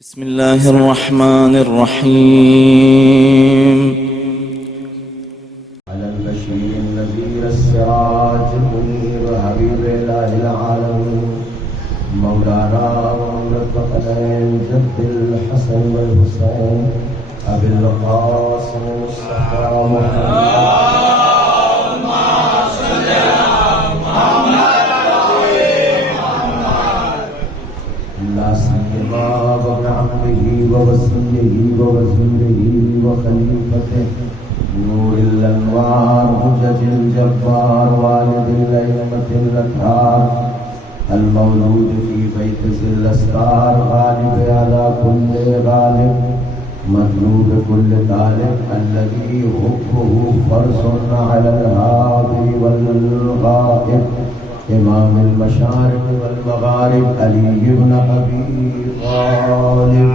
بسم الله الرحمن الرحيم. على البشير النذير السراج المنير حبيب الله العالمين مولانا الثقلين جد الحسن والحسين أبي القاسم مصطفى محمد وبعمره ووسيله ووزيره وخليفته نور الأنوار حجج الجبار والد الأئمة الأطهار المولود في بيت ذي الأسرار غالب على كل غالب مطلوب كل طالب الذي حبه فرض على الحاضر والغائب امام المشارق والمغارب علی بن ابی طالب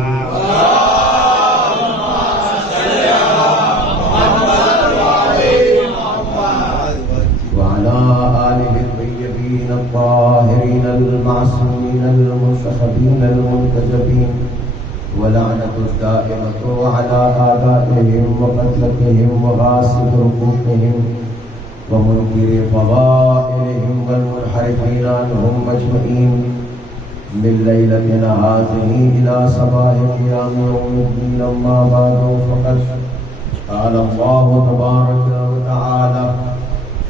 وعلى آله الطيبين الطاهرين المعصومين المنتخبين المنتجبين ولعنة الدائمة على آبائهم وقتلتهم وغاصب حقوقهم ومنكر فضائلهم والمنحرفين عنهم أجمعين من ليلتنا هذه إلى صباح قيام يوم الدين. أما بعد فقد قال الله تبارك وتعالى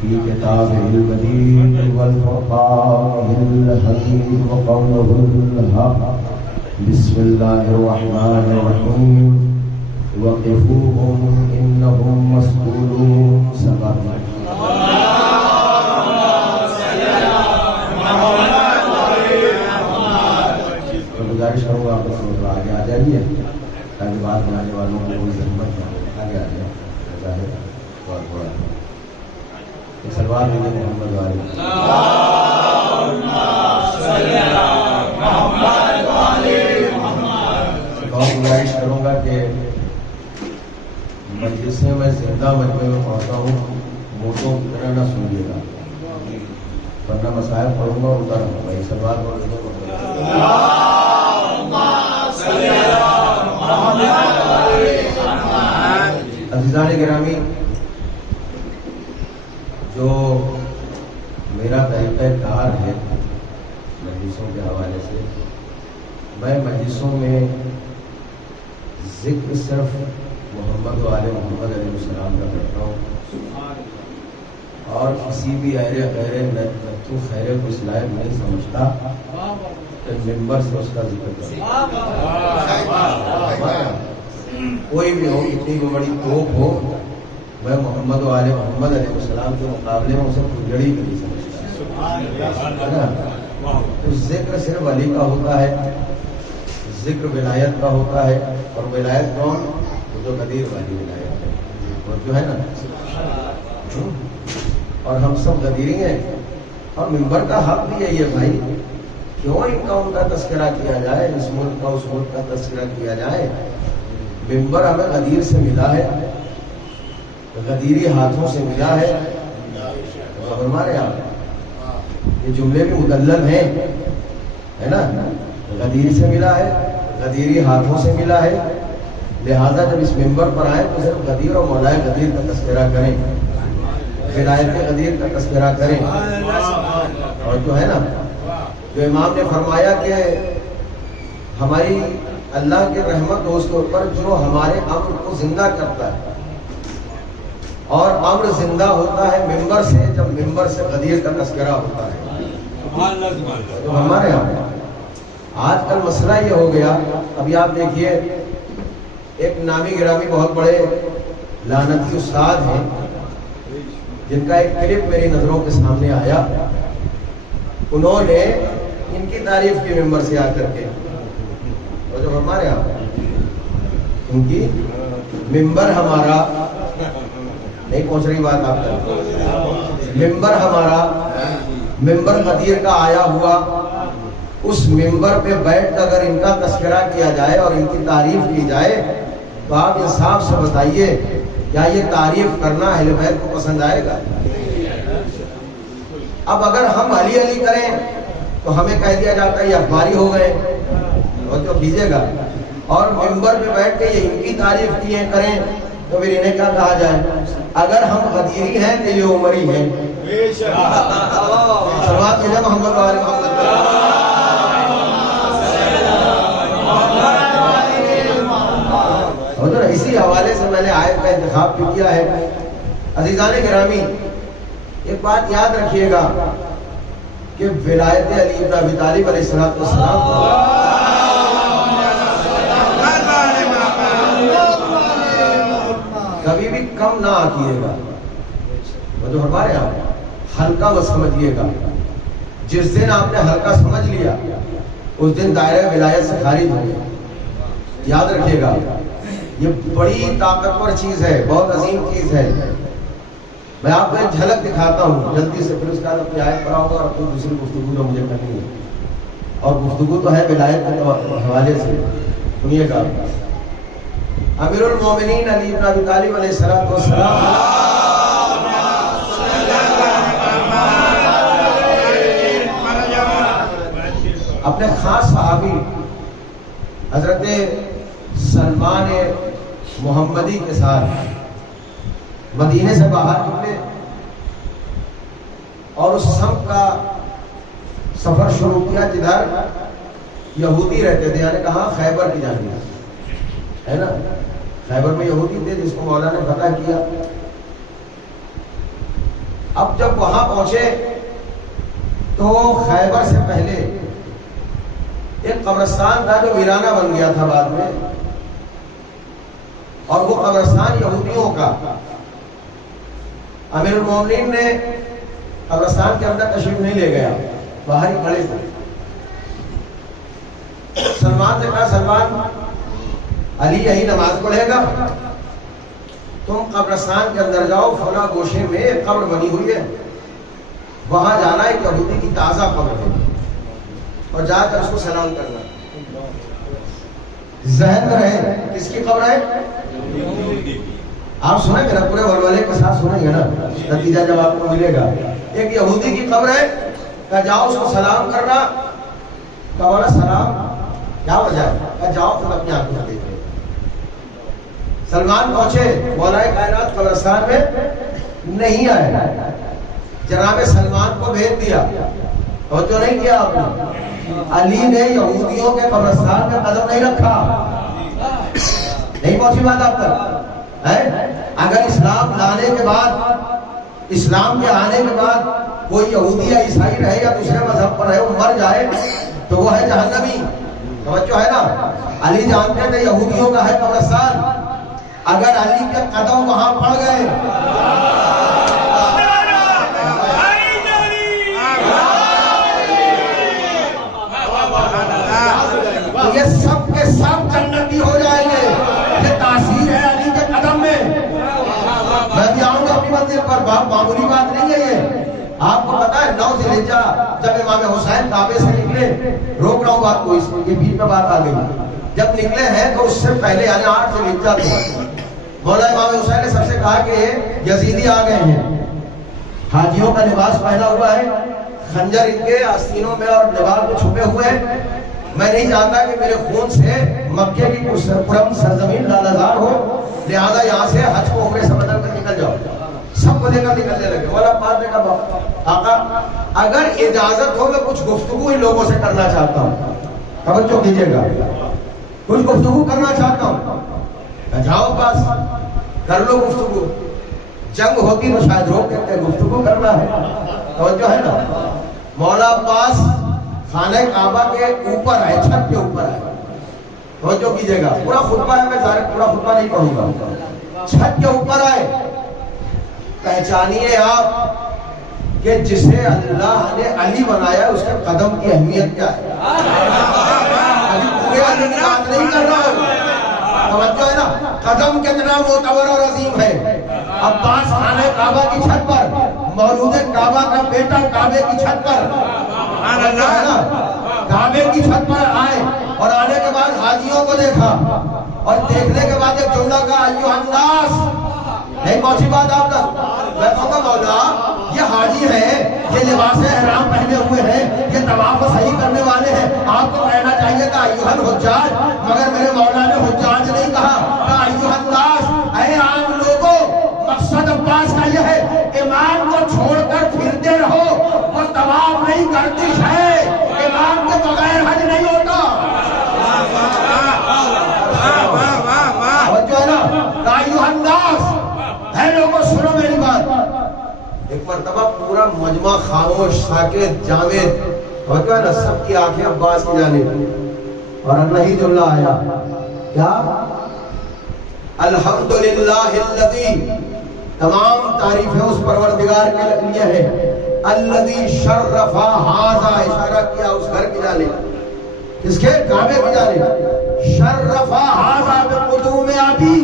في كتابه المجيد والفرقان الحميد وقوله الحق بسم الله الرحمن الرحيم وقفوهم إنهم مسؤولون. سبحان الله. گزارش کروں گا آپ کو آگے آ جائیے تاکہ بعد میں آنے والوں کو کوئی زحمت نہ ہو. آگے آ جائیں بہت بڑا ایک سلوار ملے محمد والے بہت گزارش کروں گا کہ مجلس سے میں زندہ مجموعے میں پڑھتا ہوں موٹوں کی طرح نہ سنیے گا ورنہ مسائل پڑھوں گا اور اتر ہوں گا. ایک سلوار پڑھوں گا. عزیزان گرامی، جو میرا طریقہ کار ہے مجلسوں کے حوالے سے، میں مجلسوں میں ذکر صرف محمد و آل محمد علیہ السلام کا کرتا ہوں اور کسی بھی اہل خیر نتو خیر کو اس لائق نہیں سمجھتا کہ ممبر سے اس کا ذکر کرتا. کوئی بھی ہو، اتنی بڑی توپ ہو، میں محمد و آل محمد علیہ السلام کے مقابلے میں اسے کھجڑی بھی نہیں سمجھتا. تو ذکر صرف علی کا ہوتا ہے، ذکر ولایت کا ہوتا ہے. اور ولایت کون؟ جو قدیر والی ولایت ہے، اور جو ہے نا، اور ہم سب غدیری ہیں. اور ممبر کا حق بھی یہی ہے بھائی، کیوں ان کا تذکرہ کیا جائے، اس ملک کا اس ملک کا تذکرہ کیا جائے. ممبر ہمیں غدیر سے ملا ہے، غدیری ہاتھوں سے ملا ہے. ہمارے آپ یہ جملے بھی مدلل ہیں، ہے نا، غدیر سے ملا ہے، غدیری ہاتھوں سے ملا ہے. لہذا جب اس ممبر پر آئے تو صرف غدیر اور مولائے غدیر کا تذکرہ کریں، ولایت غدیر کا تذکرہ کریں. اور جو ہے نا، جو امام نے فرمایا کہ ہماری اللہ کی رحمت ہو اس کے اوپر جو ہمارے امر کو زندہ کرتا ہے، اور امر زندہ ہوتا ہے ممبر سے جب ممبر سے غدیر کا تذکرہ ہوتا ہے. تو ہمارے یہاں آج کل مسئلہ یہ ہو گیا. ابھی آپ دیکھیے، ایک نامی گرامی بہت بڑے لعنتی استاد ہیں جن کا ایک کلپ میری نظروں کے سامنے آیا. انہوں نے ان کی تعریف کی ممبر سے آ کر کے، اور جو ہمارے یہاں ان کی ممبر ہمارا نہیں پہنچ رہی بات آپ تک، ممبر ہمارا، ممبر غدیر کا آیا ہوا، اس ممبر پہ بیٹھ کر اگر ان کا تذکرہ کیا جائے اور ان کی تعریف کی جائے تو آپ انصاف سے بتائیے کیا یہ تعریف کرنا اہل بیت کو پسند آئے گا؟ اب اگر ہم علی علی کریں تو ہمیں کہہ دیا جاتا ہے یہ اخباری ہو گئے. توجہ کیجیے گا، اور ممبر پہ بیٹھ کے یہ ان کی تعریف کیے کریں تو پھر انہیں کیا کہا جائے؟ اگر ہم غدیری ہیں تو یہ عمری ہیں. سلوات بھیجا محمد وآل محمد. حضور اسی حوالے سے میں نے آیت کا انتخاب بھی کیا ہے. عزیزان گرامی، ایک بات یاد رکھیے گا کہ ولایت علی بن ابی طالب علیہ السلام کبھی بھی کم نہ آکیے گا. وہ جو ہمارے آپ ہلکا مت سمجھیے گا. جس دن آپ نے ہلکا سمجھ لیا اس دن دائرہ ولایت سے خارج ہو گیا. یاد رکھیے گا، یہ بڑی طاقتور چیز ہے، بہت عظیم چیز ہے. میں آپ کو ایک جھلک دکھاتا ہوں جلدی سے، پھر اس کے بعد اپنی آیت پڑھاؤں گا اور اپنی دوسری گفتگو جو مجھے کرنی ہے، اور گفتگو تو ہے ولایت کے حوالے سے. سنیے گا، امیر المومنین علی بن ابی طالب علیہ السلام اپنے خاص صحابی حضرت سلمان محمدی کے ساتھ مدینے سے باہر نکلے اور اس سمت کا سفر شروع کیا جدھر یہودی رہتے تھے، یعنی کہاں؟ خیبر کی جانب ہے نا. خیبر میں یہودی تھے جس کو مولا نے فتح کیا. اب جب وہاں پہنچے تو خیبر سے پہلے ایک قبرستان تھا جو ویرانہ بن گیا تھا بعد میں، اور وہ قبرستان یہودیوں کا. امیر المومنین نے قبرستان کے اندر تشریف نہیں لے گیا، باہر ہی کھڑے تھے. سلمان نے کہا، سلمان، علی یہی نماز پڑھے گا، تم قبرستان کے اندر جاؤ، فلاں گوشے میں ایک قبر بنی ہوئی ہے، وہاں جانا ہے، یہودی کی تازہ قبر ہے، اور جا کر اس کو سلام کرنا. ذہن میں رہے کس کی قبر ہے؟ آپ سنیں گے نا، پورے ولولے کے ساتھ سنیں گے نا، نتیجہ جب آپ کو ملے گا. ایک یہودی کی قبر ہے، کہ جاؤ اس کو سلام کرنا. کہا بولا سلام کیا وجہ ہے؟ کہ جاؤ تم اپنی آنکھوں سے دیکھ. سلمان پہنچے، مولا کائنات قبرستان میں نہیں آئے. جناب سلمان کو بھیج دیا، توجہ نہیں کیا آپ نے. علی نے یہودیوں کے قبرستان میں قدم نہیں رکھا. نہیں پہنچی بات آپ تک ہے؟ اگر اسلام لانے کے بعد، اسلام کے آنے کے بعد کوئی یہودی یا عیسائی رہے یا دوسرے مذہب پر رہے، وہ مر جائے تو وہ ہے جہنمی. توجہ ہے نا. علی جانتے تھے یہودیوں کا ہے قبرستان. اگر علی کے قدم وہاں پڑ گئے تو یہ سب کے سب جنتی ہو جائیں گے. یہ تاثیر ہے علی کے قدم میں. میں بھی آؤں گا اپنی منزل پر، معمولی بات نہیں ہے یہ. آپ کو پتا ہے 9 ذی الحجہ جب امام حسین کعبے سے نکلے، روک رہا ہوں بات کو، یہ بیچ میں بات آ گئی. جب نکلے ہیں تو اس سے پہلے یعنی 8 ذی الحجہ تھا، مولا امام حسین نے سب سے کہا کہ یزیدی آ گئے ہیں، حاجیوں کا لباس پہنا ہوا ہے، خنجر ان کے آستینوں میں اور لباس میں چھپے ہوئے ہیں. میں نہیں چاہتا کہ میرے خون سے مکے کی پرم سرزمین لالہزار ہو، لہذا یہاں سے حج کو عمرے سے بدل کر نکل جاؤ. سب کو لے کر نکلنے لگے. مولا پاک نے کہا آقا اگر اجازت ہو میں کچھ گفتگو ان لوگوں سے کرنا چاہتا ہوں. توجہ کیجیے گا، کچھ گفتگو کرنا چاہتا ہوں. جاؤ پاس کر لو گفتگو. جنگ ہوتی تو شاید روک دیتے، گفتگو کرنا ہے. توجہ ہے نا. مولا عباس خانہ کعبہ کے اوپر ہے، چھت کے اوپر ہے. توجہ کیجیے گا، پورا خطبہ ہے، میں پورا خطبہ نہیں پڑھوں گا. چھت کے اوپر آئے. پہچانیے آپ کہ جسے اللہ نے علی بنایا اس کے قدم کی اہمیت کیا ہے. ابھی پورے علی کی بات نہیں کر رہا ہوں. توجہ ہے نا، قدم کتنا معتبر اور عظیم ہے. عباس خانہ کعبہ کی چھت پر، مولود کعبہ کا بیٹا کعبے کی چھت پر، کعبے کی چھت پر آئے اور آنے کے بعد حاجیوں کو دیکھا اور دیکھنے کے بعد ایک جملہ کا ایھا الناس. نہیں پہنچی بات آپ تک. میں کہوں گا مولا یہ حاجی ہیں، یہ لباس احرام پہنے ہوئے ہیں، یہ طواف صحیح کرنے والے ہیں، آپ کو کہنا چاہیے تھا ایھا الحجاج، مگر میرے مولا نے حجاج نہیں کہا ایھا الناس، اے عام لوگوں۔ مقصد عباس کا یہ ہے امام کو چھوڑ کر پھرتے رہو، وہ طواف نہیں کرتی ہے، امام کے بغیر حج نہیں ہوتا۔ ایھا الناس، اے لوگوں سنو میری بات۔ ایک مرتبہ پورا مجمع خاموش، ساکت، جامد، اور جو ہے نا سب کی آنکھیں عباس کی جانب، اور اللہ اللہ آیا کیا؟ الحمدللہ الذی، تمام تعریفیں اس پروردگار کے لیے ہے، الذی شرف ھذا، اشارہ کیا اس گھر کی جانب، اس کے کعبے کی جانب، شرف ھذا بقدوم ابی،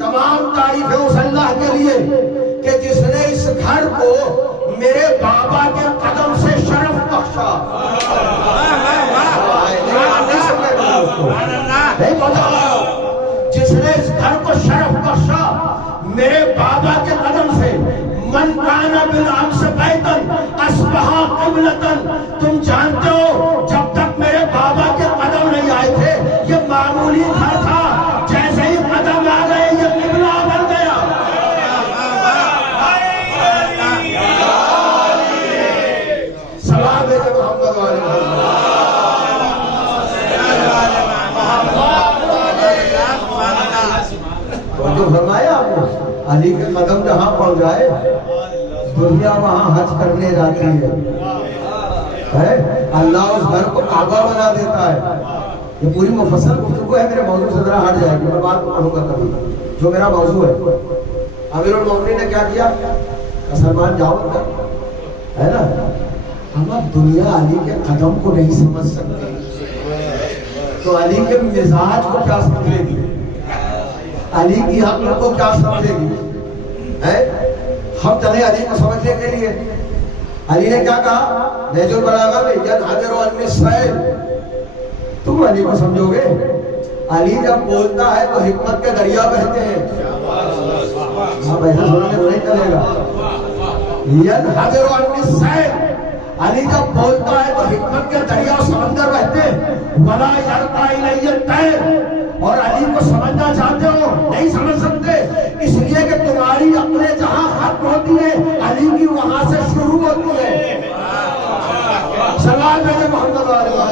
تمام تعریفیں اس اللہ کے لیے کہ جس نے اس گھر کو میرے بابا کے قدم سے شرف بخشا۔ جس نے اس گھر کو شرف بخشا میرے بابا کے قدم سے، من کان بالامس بیتن اصبح قبلتن، تم جانتے ہو جب تک میرے بابا کے قدم نہیں آئے تھے یہ معمولی گھر تھا، جیسے ہی قدم آ گئے یہ قبلہ بن گیا۔ سلام ہے محمد والے جو فرمایا آپ نے، علی کے قدم جہاں پہنچ جائے دنیا وہاں حج کرنے جاتی ہے، اللہ اس گھر کو کعبہ بنا دیتا ہے۔ یہ پوری مفصل گفتگو ہے، میرے موضوع سے ذرا ہٹ جائے گی، میں بات پڑھوں گا کبھی جو میرا موضوع ہے۔ امیر المومنین نے کیا کیا؟ سلمان جاؤ ہے نا، ہم اب دنیا علی کے قدم کو نہیں سمجھ سکتے تو علی کے مزاج کو کیا سمجھے گی، علی کی عقل کو کیا سمجھے گی؟ ہم چلے علی کو سمجھنے کے لیے۔ علی نے کیا کہا نہج البلاغہ میں، ینحدر عن السیل، تم علی کو سمجھو گے؟ علی جب بولتا ہے تو حکمت کے دریا بہتے ہیں۔ آپ ایسا سننے تو نہیں چلے گا۔ ینحدر عن السیل، علی جب بولتا ہے تو حکمت کے دریا سمندر بہتے ہیں۔ ولا یرقی الی الطیر، اور علی کو سمجھنا چاہتے ہو نہیں سمجھ سکتے، اس لیے کہ تمہاری عقلیں جہاں ختم ہوتی ہے علی کی وہاں سے شروع ہوتی ہے۔ سلام ہے محمد علیہ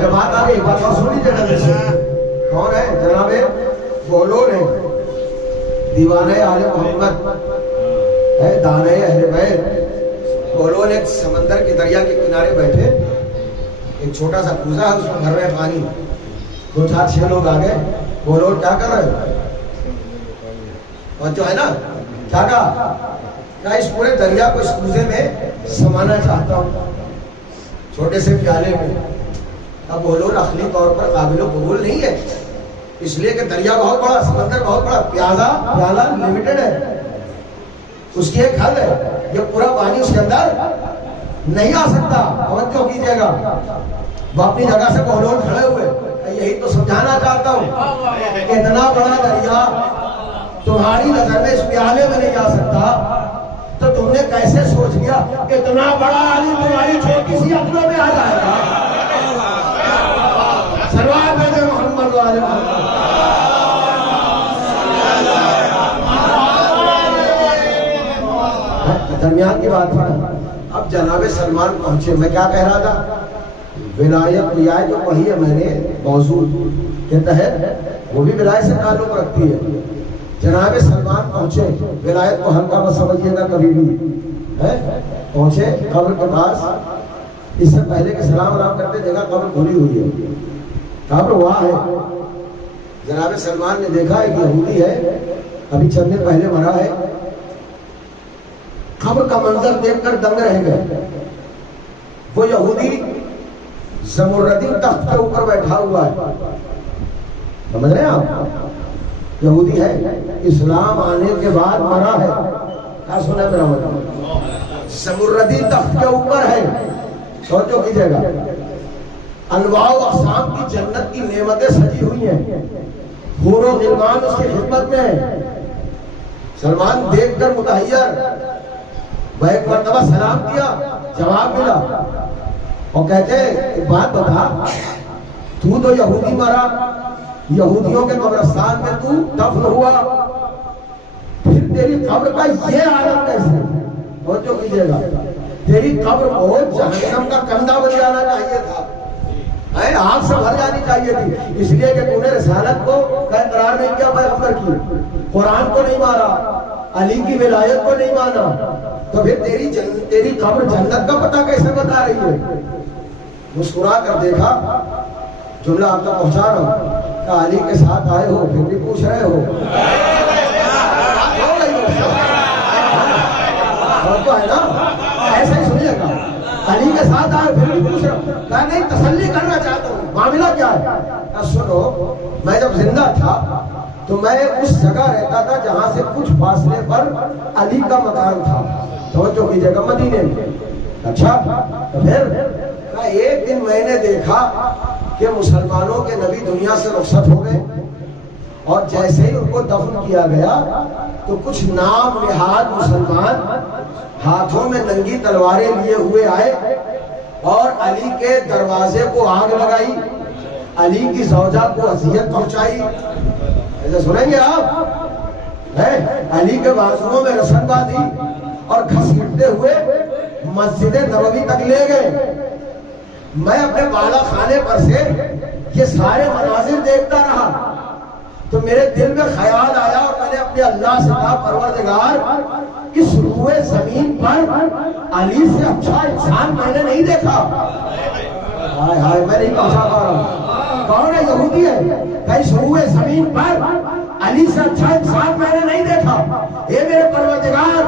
جب بات آ رہی بات سنی جگہ سے، کون ہے؟ جناب بولون ہے، دیوانے آل محمد ہے، دانے اہل بیت۔ بولون ایک سمندر کے دریا کے کنارے بیٹھے، ایک چھوٹا سا کوزہ ہے، اس میں بھر رہے پانی، 2 4 6 لوگ آ گئے۔ بولون کیا کر رہے؟ اور جو ہے نا کیا کہا، اس پورے دریا کو اس کوزے میں سمانا چاہتا ہوں، چھوٹے سے پیالے میں۔ اب بولون عقلی طور پر قابل و قبول نہیں ہے، اس لیے کہ دریا بہت بڑا، سمندر بہت بڑا، پیالہ لمیٹڈ ہے، اس کی ایک حد ہے، یہ پورا پانی اس کے اندر نہیں آ سکتا۔ توجہ کیجیے گا، وہ اپنی جگہ سے بہلول کھڑے ہوئے، یہی تو سمجھانا چاہتا ہوں، اتنا بڑا دریا تمہاری نظر میں اس پیالے میں نہیں آ سکتا تو تم نے کیسے سوچ لیا اتنا بڑا علی تمہاری چھوٹی سی عقلوں میں آ جائے گا؟ سلوات ہے محمد والے درمیان کی بات ہے۔ اب جناب سلمان پہنچے، میں کیا کہہ رہا تھا، ولایت رعایت جو پڑھی ہے میں نے موضوع کے تحت، وہ بھی ولایت سے تعلق رکھتی ہے۔ جناب سلمان پہنچے، ولایت کو ہلکا مت سمجھیے گا کبھی بھی، پہنچے قبر کے پاس، اس سے پہلے کہ سلام ورام کرتے دیکھا قبر کھلی ہوئی ہے، قبر وہاں ہے۔ جناب سلمان نے دیکھا ایک یہودی ہے، ابھی چند دن پہلے مرا ہے، قبر کا منظر دیکھ کر دنگ رہ گئے۔ وہ یہودی زمردی تخت کے اوپر بیٹھا ہوا ہے، سمجھ رہے ہیں آپ، یہودی ہے، اسلام آنے کے بعد مرا ہے، کیا سنا میرا مطلب، زمردی تخت کے اوپر ہے۔ سوچو کیجیے گا، انواع و اقسام کی جنت کی نعمتیں سجی ہوئی ہیں، حور و غلمان اس کی خدمت میں ہے. سلمان دیکھ کر متحیر، وہ ایک مرتبہ سلام کیا، جواب ملا اور کہتے ایک بات بتا، تو یہودی مرا، یہودیوں کے قبرستان میں تو دفن ہوا، پھر تیری قبر کا یہ عالم کیسے؟ توجہ کیجیے گا، تیری قبر کو جہنم کا کندہ بن جانا چاہیے تھا، آگ سے بھر جانی چاہیے تھی، اس لیے کہ تو نے رسالت کو اقرار نہیں کیا، پیغمبر کی قرآن کو نہیں مارا، علی کی ولایت کو نہیں مانا، تو پھر تیری قبر جنت کا پتہ کیسے بتا رہی ہے؟ مسکرا کر دیکھا، جملہ آپ تک پہنچا رہا ہوں، کہ علی کے ساتھ آئے ہو پھر بھی پوچھ رہے ہو، تو ہے نا، ایسے ہی سنیے گا، علی کے ساتھ آئے پھر بھی پوچھ رہا ہوں، کہا نہیں تسلی کرنا چاہتا ہوں، معاملہ کیا ہے؟ سنو، میں جب زندہ تھا تو میں اس جگہ رہتا تھا جہاں سے کچھ فاصلے پر علی کا مکان تھا، توجہ کی جگہ مدینے میں. اچھا پھر ایک دن میں نے دیکھا کہ مسلمانوں کے نبی دنیا سے رخصت ہو گئے، اور جیسے ہی ان کو دفن کیا گیا تو کچھ نام نہاد مسلمان ہاتھوں میں ننگی تلواریں لیے ہوئے آئے اور علی کے دروازے کو آگ لگائی، علی کی زوجہ کو اذیت پہنچائی. ایسے سنیں گے آپ، علی کے بازوؤں میں رسن باندھی اور گھسیٹتے ہوئے مسجد نبوی تک لے گئے. میں اپنے بالا خانے پر سے یہ سارے مناظر دیکھتا رہا تو میرے دل میں خیال آیا اور میں نے اپنے اللہ سے کہا، پروردگار اس روئے زمین پر علی سے اچھا انسان میں نے نہیں دیکھا. ہائے ہائے میں نہیں پہنچا پا رہا، کون ہے؟ یہودی ہے. کہ اس روئے زمین پر علی سے اچھا انسان میں نے نہیں دیکھا. اے میرے پروردگار،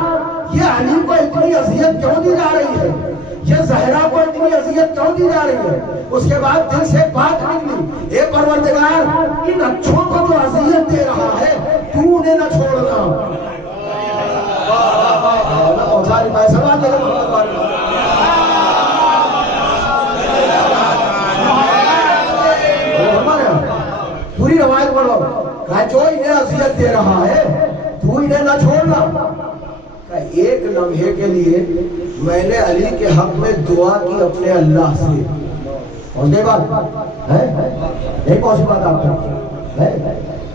یہ علی کو اتنی اذیت کیوں دی جا رہی ہے؟ یہ زہرا کو اتنی اذیت کیوں دی جا رہی ہے؟ اس کے بعد دل سے بات نکلی، اے پروردگار، ان اچھوں کو جو اذیت دے رہا ہے تو انہیں نہ چھوڑنا. پہنچا نہیں پائے، سوال کرے محمد والی پوری روایت پڑھو، کہا جو انہیں اذیت دے رہا ہے تو انہیں نہ چھوڑنا. کہ ایک لمحے کے لیے میں نے علی کے حق میں دعا کی اپنے اللہ سے. پہنچ گئی بات ہے؟ نہیں پہنچی بات آپ کو؟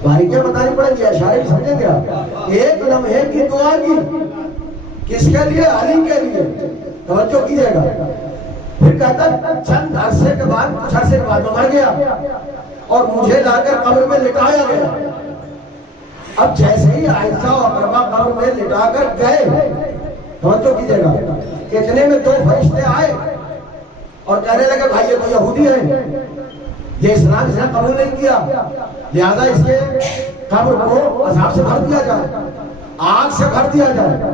باریکیاں بتانی پڑیں گی، اشارے بھی سمجھیں گے آپ. ایک لمحے کی دعا کی، کس کے لیے؟ علی کے لیے. توجہ کیجیے گا. پھر کہتا چند عرصے کے بعد، کچھ عرصے کے بعد میں مر گیا اور مجھے لا کر قبر میں لٹایا گیا. اب جیسے ہی عائشہ و اکرمہ قبر میں لٹا کر گئے، توجہ کیجیے گا، اتنے میں دو فرشتے آئے اور کہنے لگے بھائی یہ تو یہودی ہے، یہ اسلام اس نے قبول نہیں کیا، لہذا اس کے قبر کو عذاب سے بھر دیا جائے، آگ سے بھر دیا جائے.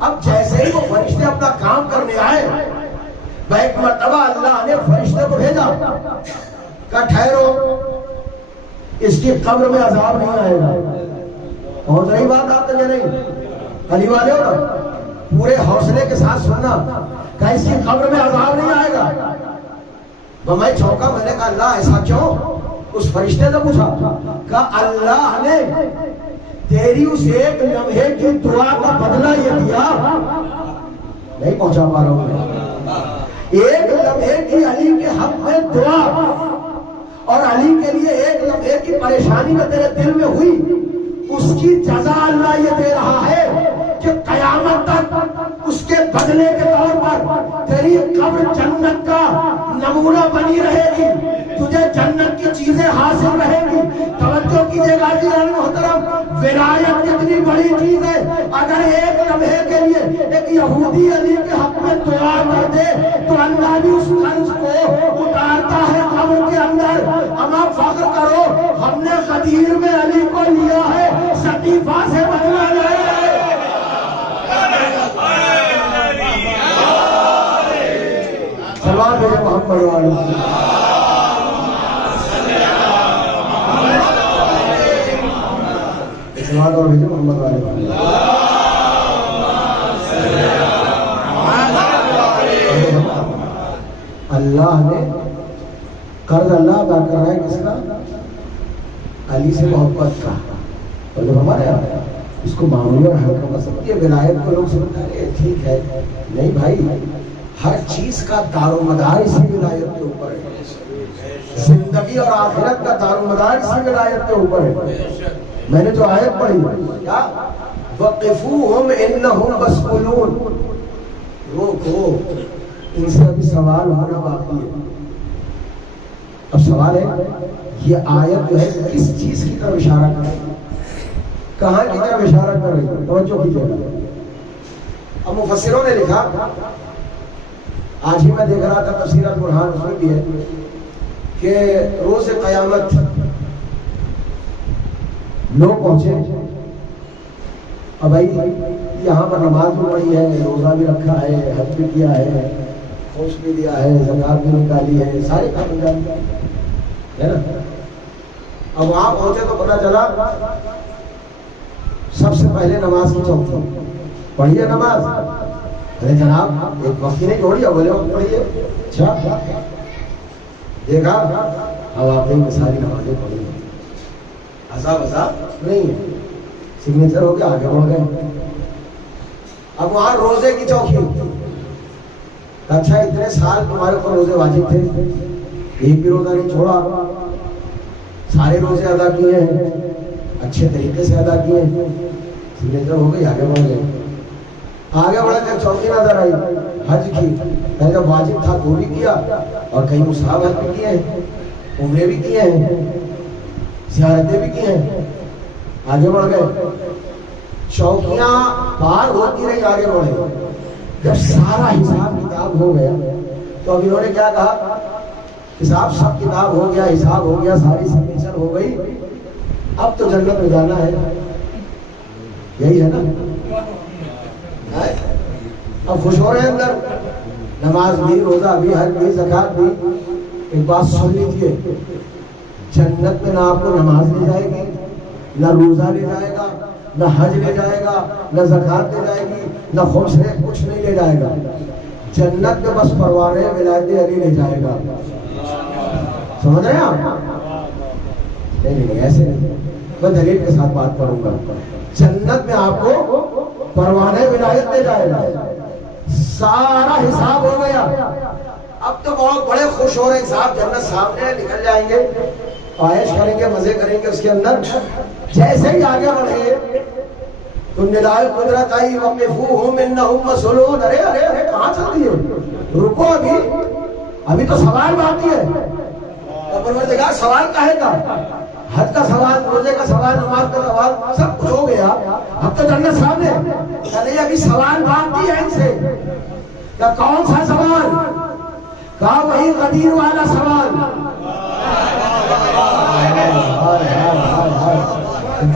اب جیسے ہی وہ فرشتے اپنا کام کرنے آئے، ایک مرتبہ اللہ نے فرشتے کو بھیجا کہ ٹھہرو، اس کی قبر میں عذاب نہیں آئے گا. پہنچ رہی بات آپ تک یا نہیں؟ علی والے ہو نا، پورے حوصلے کے ساتھ سننا کہ اس کی قبر میں عذاب نہیں آئے گا. میں چونکا، میں نے کہا اللہ ایسا کیوں؟ اس فرشتے نے پوچھا کہ اللہ نے تیری اس ایک لمحے کی دعا کا بدلہ یہ دیا. نہیں پہنچا پا رہا ہوں میں. ایک لمحے کی علی کے حق میں دعا اور علی کے لیے ایک لمحے کی پریشانی میں تیرے دل میں ہوئی، اس کی جزا اللہ یہ دے رہا ہے کہ قیامت تک اس کے بدلے کے طور پر تیری قبر جنت کا نمونہ بنی رہے گی، تجھے جنت کی چیزیں حاصل رہے گی. توجہ کیجیے گا عزیزان محترم، ولایت کتنی بڑی چیز ہے. اگر ایک لمحے کے لیے ایک یہودی علی کے حق میں دعا کر دے تو اللہ بھی اس قرض کو اتارتا ہے قبر کے اندر. اما فخر کرو، ہم نے غدیر میں علی کو لیا ہے، سقیفہ سے بدلا لے. سلام بھیجے محمد والے. سلام اور بھیجے محمد والے. اللہ نے قرض اللہ ادا کر رہا ہے کس کا؟ علی سے محبت کا، اور جب ہمارے یہاں اس کو معمولی اور ہلکا کا سمجھ یہ ولایت کو لوگ سمجھتے ہیں ٹھیک ہے، نہیں بھائی، ہر چیز کا دار و مدار اسی ولایت کے اوپر ہے، زندگی اور آخرت کا دار و مدار اسی ولایت کے اوپر ہے۔ میں نے جو آیت پڑھی کیا وقفوہم انہم مسئولون، روکو، ان سے ابھی سوال ہونا باقی ہے۔ اب سوال ہے یہ آیت جو ہے کس چیز کی طرف اشارہ کر رہی ہے، کہاں کی طرف اشارہ کر رہی ہے، توجہ کیجیے گا۔ اب مفسروں نے لکھا، آج ہی میں دیکھ رہا تھا تفسیر البرہان، اس میں بھی ہے کہ روز قیامت لوگ پہنچے، اب بھائی یہاں پر نماز بھی پڑھی ہے، روزہ بھی رکھا ہے، حج بھی کیا ہے، خوش بھی دیا ہے، زکات بھی نکالی ہے، سارے کام انجام ہے نا۔ اب وہاں پہنچے تو پتہ چلا سب سے پہلے نماز کی چوکی پڑھیے نماز، ارے جناب ایک وقت نہیں چھوڑی، بولے وقت پڑھیے، اچھا دیکھا اب آپ نے ساری نمازیں پڑھی، عذاب نہیں ہے، سگنیچر ہو کے آگے بڑھ گئے۔ اب وہاں روزے کی چوکی، اچھا اتنے سال تمہارے اوپر روزے واجب تھے، ایک بھی روزہ نہیں چھوڑا، سارے روزے ادا کیے ہیں، اچھے طریقے سے ادا کیے ہیں، سگنیچر ہو گئی، آگے بڑھ گئے۔ آگے بڑھ کے چوکی نظر آئی حج کی، پہلے جب واجب تھا وہ بھی کیا، اور کئی مصحف حج بھی کیے ہیں، عمرے بھی کیے ہیں، زیارتیں بھی کی ہیں، آگے بڑھ گئے۔ چوکیاں پار ہوتی رہی، آگے بڑھے، جب سارا حساب کتاب ہو گیا تو اب انہوں نے کیا کہا، حساب سب کتاب ہو گیا، حساب ہو گیا، ساری سگنیچر ہو گئی، اب تو جنت میں جانا ہے، یہی ہے نا۔ اب خوش ہو رہے ہیں اندر، نماز بھی، روزہ بھی، حج بھی، زکات بھی۔ ایک بات سن لیجیے، جنت میں نہ آپ کو نماز لے جائے گی، نہ روزہ لے جائے گا، نہ حج لے جائے گا، نہ زکات لے جائے گی، نہ خمس ہے، کچھ نہیں لے جائے گا۔ جنت میں بس پروانے ولایت علی لے جائے گا، سمجھ رہے ہیں آپ؟ نہیں ایسے نہیں، میں دلیل کے ساتھ بات کروں گا۔ جنت میں آپ کو پروانے ولایت لے جائے گا، سارا حساب ہو گیا، اب تو بہت بڑے خوش ہو رہے ہیں، صاحب جنت سامنے نکل جائیں گے، عائش کریں گے، مزے کریں گے اس کے اندر۔ جیسے ہی آگے بڑھے تو ندائے قدرت آئی، وقفوہم انہم مسئولون، ارے ارے ارے کہاں چلتی ہے، رکو، ابھی تو سوال باقی ہے۔ اور پروردگار سوال کہے گا، حج کا سوال، روزے کا سوال، نماز کا سوال، سب کچھ ہو گیا، اب تو جنت سامنے، نہیں ابھی سوال باقی ہے ان سے۔ کیا کون سا سوال؟ کہا وہی قدیر والا سوال،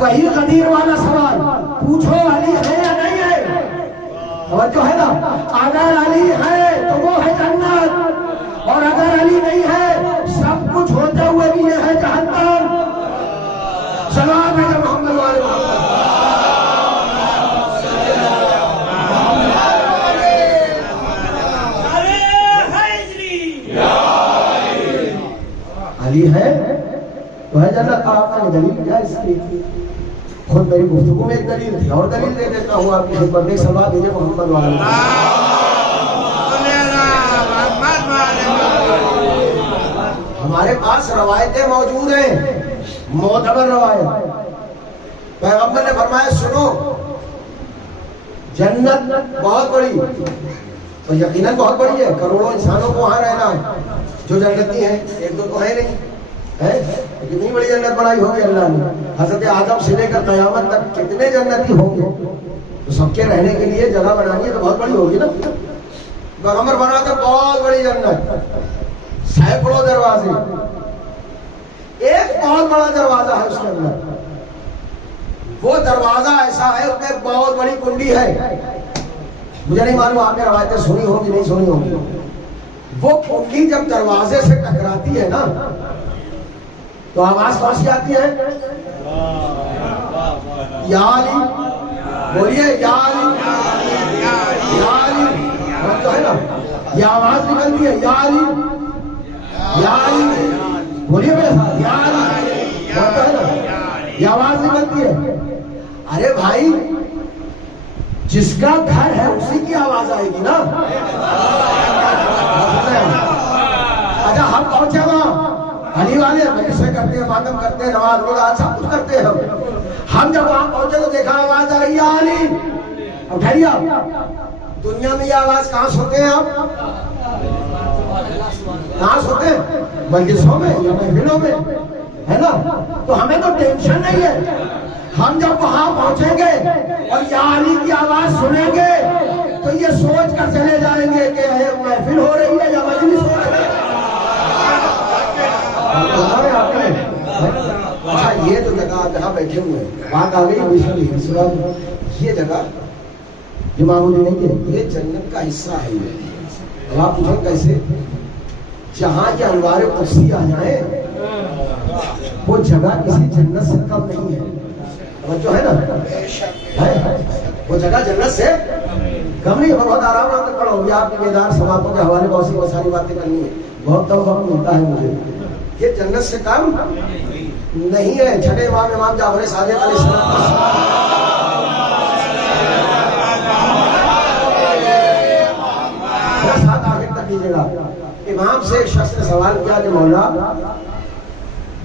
وہی قدیر والا سوال، پوچھو علی ہے یا نہیں ہے؟ توجہ ہے نا، اگر علی ہے تو وہ ہے جنت، اور اگر علی نہیں ہے سب کچھ ہوتے ہوئے بھی یہ ہے جہنم۔ سلام ہے محمد والے محمد۔ علی ہے تو ہے جنت۔ آپ نے دلیل کیا اس کی؟ خود میری گفتگو میں ایک دلیل تھی، اور دلیل دے دیتا ہوں آپ کی خدمت میں، سلام دیجیے محمد والے۔ ہمارے پاس روایتیں موجود ہیں، معتبر روایت۔ پیغمبر نے فرمایا سنو، جنت بہت بڑی، اور یقیناً بہت بڑی ہے، کروڑوں انسانوں کو وہاں رہنا ہے جو جنتی ہیں، ایک دو تو ہے نہیں، ہے کتنی بڑی جنت بنائی ہوگی اللہ نے۔ حضرت آدم سے لے کر قیامت تک کتنے جنتی ہوں گے، تو سب کے رہنے کے لیے جگہ بنانی ہے تو بہت بڑی ہوگی نا۔ پیغمبر بنا کر بہت بڑی جنت، سینکڑوں دروازے، ایک بہت بڑا دروازہ ہے اس کے اندر، وہ دروازہ ایسا ہے اس میں بہت بڑی کنڈی ہے، مجھے نہیں معلوم آپ نے روایتیں سنی ہوگی نہیں سنی ہوگی۔ وہ کنڈی جب دروازے سے ٹکراتی ہے نا تو آواز کون سی آتی ہے؟ یا علی، بولیے یا علی، یا علی، تو ہے نا، یہ آواز نکلتی ہے یا علی، یا علی، بولیے میرے ساتھ یا علی، ہے نا۔ یہ آواز نکلتی ہے. ارے بھائی جس کا گھر ہے اسی کی آواز آئے گی نا. اچھا ہم پہنچے وہاں علی والے مجلسیں کرتے ہیں, ماتم کرتے ہیں, نماز روزہ سب کچھ کرتے ہیں. ہم جب وہاں پہنچے تو دیکھا آواز آ رہی ہے علی. اٹھائیے آپ, دنیا میں یہ آواز کہاں سنتے ہیں آپ؟ کہاں سنتے ہیں؟ مجلسوں میں یا محفلوں میں, ہے نا. تو ہمیں تو ٹینشن نہیں ہے. ہم جب وہاں پہنچیں گے اور یا علی کی آواز سنیں گے تو یہ سوچ کر چلے جائیں گے کہ محفل ہو رہی ہے یا مجلس ہو رہی ہے. اچھا یہ تو جگہ آپ جہاں بیٹھے ہوئے ہیں, بات آ گئی یہ جگہ جو معمولی نہیں ہے, یہ جنت کا حصہ ہے. اب آپ پوچھیں کیسے؟ جہاں یہ انوار قدسی آ جائیں وہ جگہ کسی جنت سے کم نہیں ہے. جو ہے نا وہ جگہ جنت سے کم نہیں ہے. بہت آرام سے پڑھو, یہ آپ کے بیدار سماعتوں کے حوالے بہت ساری باتیں کرنی ہے, بہت وقت ملتا ہے مجھے. یہ جنت سے کم نہیں ہے. چھٹے امام جعفر صادق علیہ السلام ساتھ آخر تک کیجیے گا. امام سے ایک شخص نے سوال کیا کہ مولا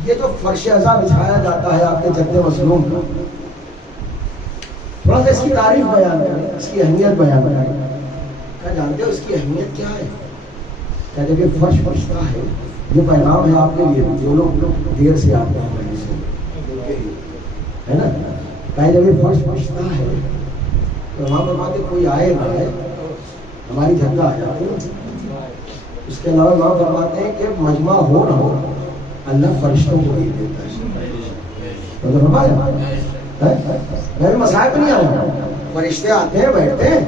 یہ جو فرش عزا بچھایا جاتا ہے آپ کے جد مظلوم کا, تھوڑا سا اس کی تعریف بیان کریں, اس کی اہمیت بیان کریں. کیا جانتے ہو اس کی اہمیت کیا ہے؟ کیا جب یہ فرش فرشتا ہے, یہ پیغام ہے آپ کے لیے جو لوگ دیر سے آتے ہیں مجلس سے, ہے نا. کیا جب یہ فرش فرشتا ہے تو وہاں پر بات کوئی آئے نہ آئے ہماری جگہ آ جاتی ہے. اس کے علاوہ وہاں فرماتے ہیں کہ مجمع ہو نہ ہو اللہ فرشتوں کو بھی دیتا ہے. میں بھی مسائل نہیں آیا, فرشتے آتے ہیں بیٹھتے ہیں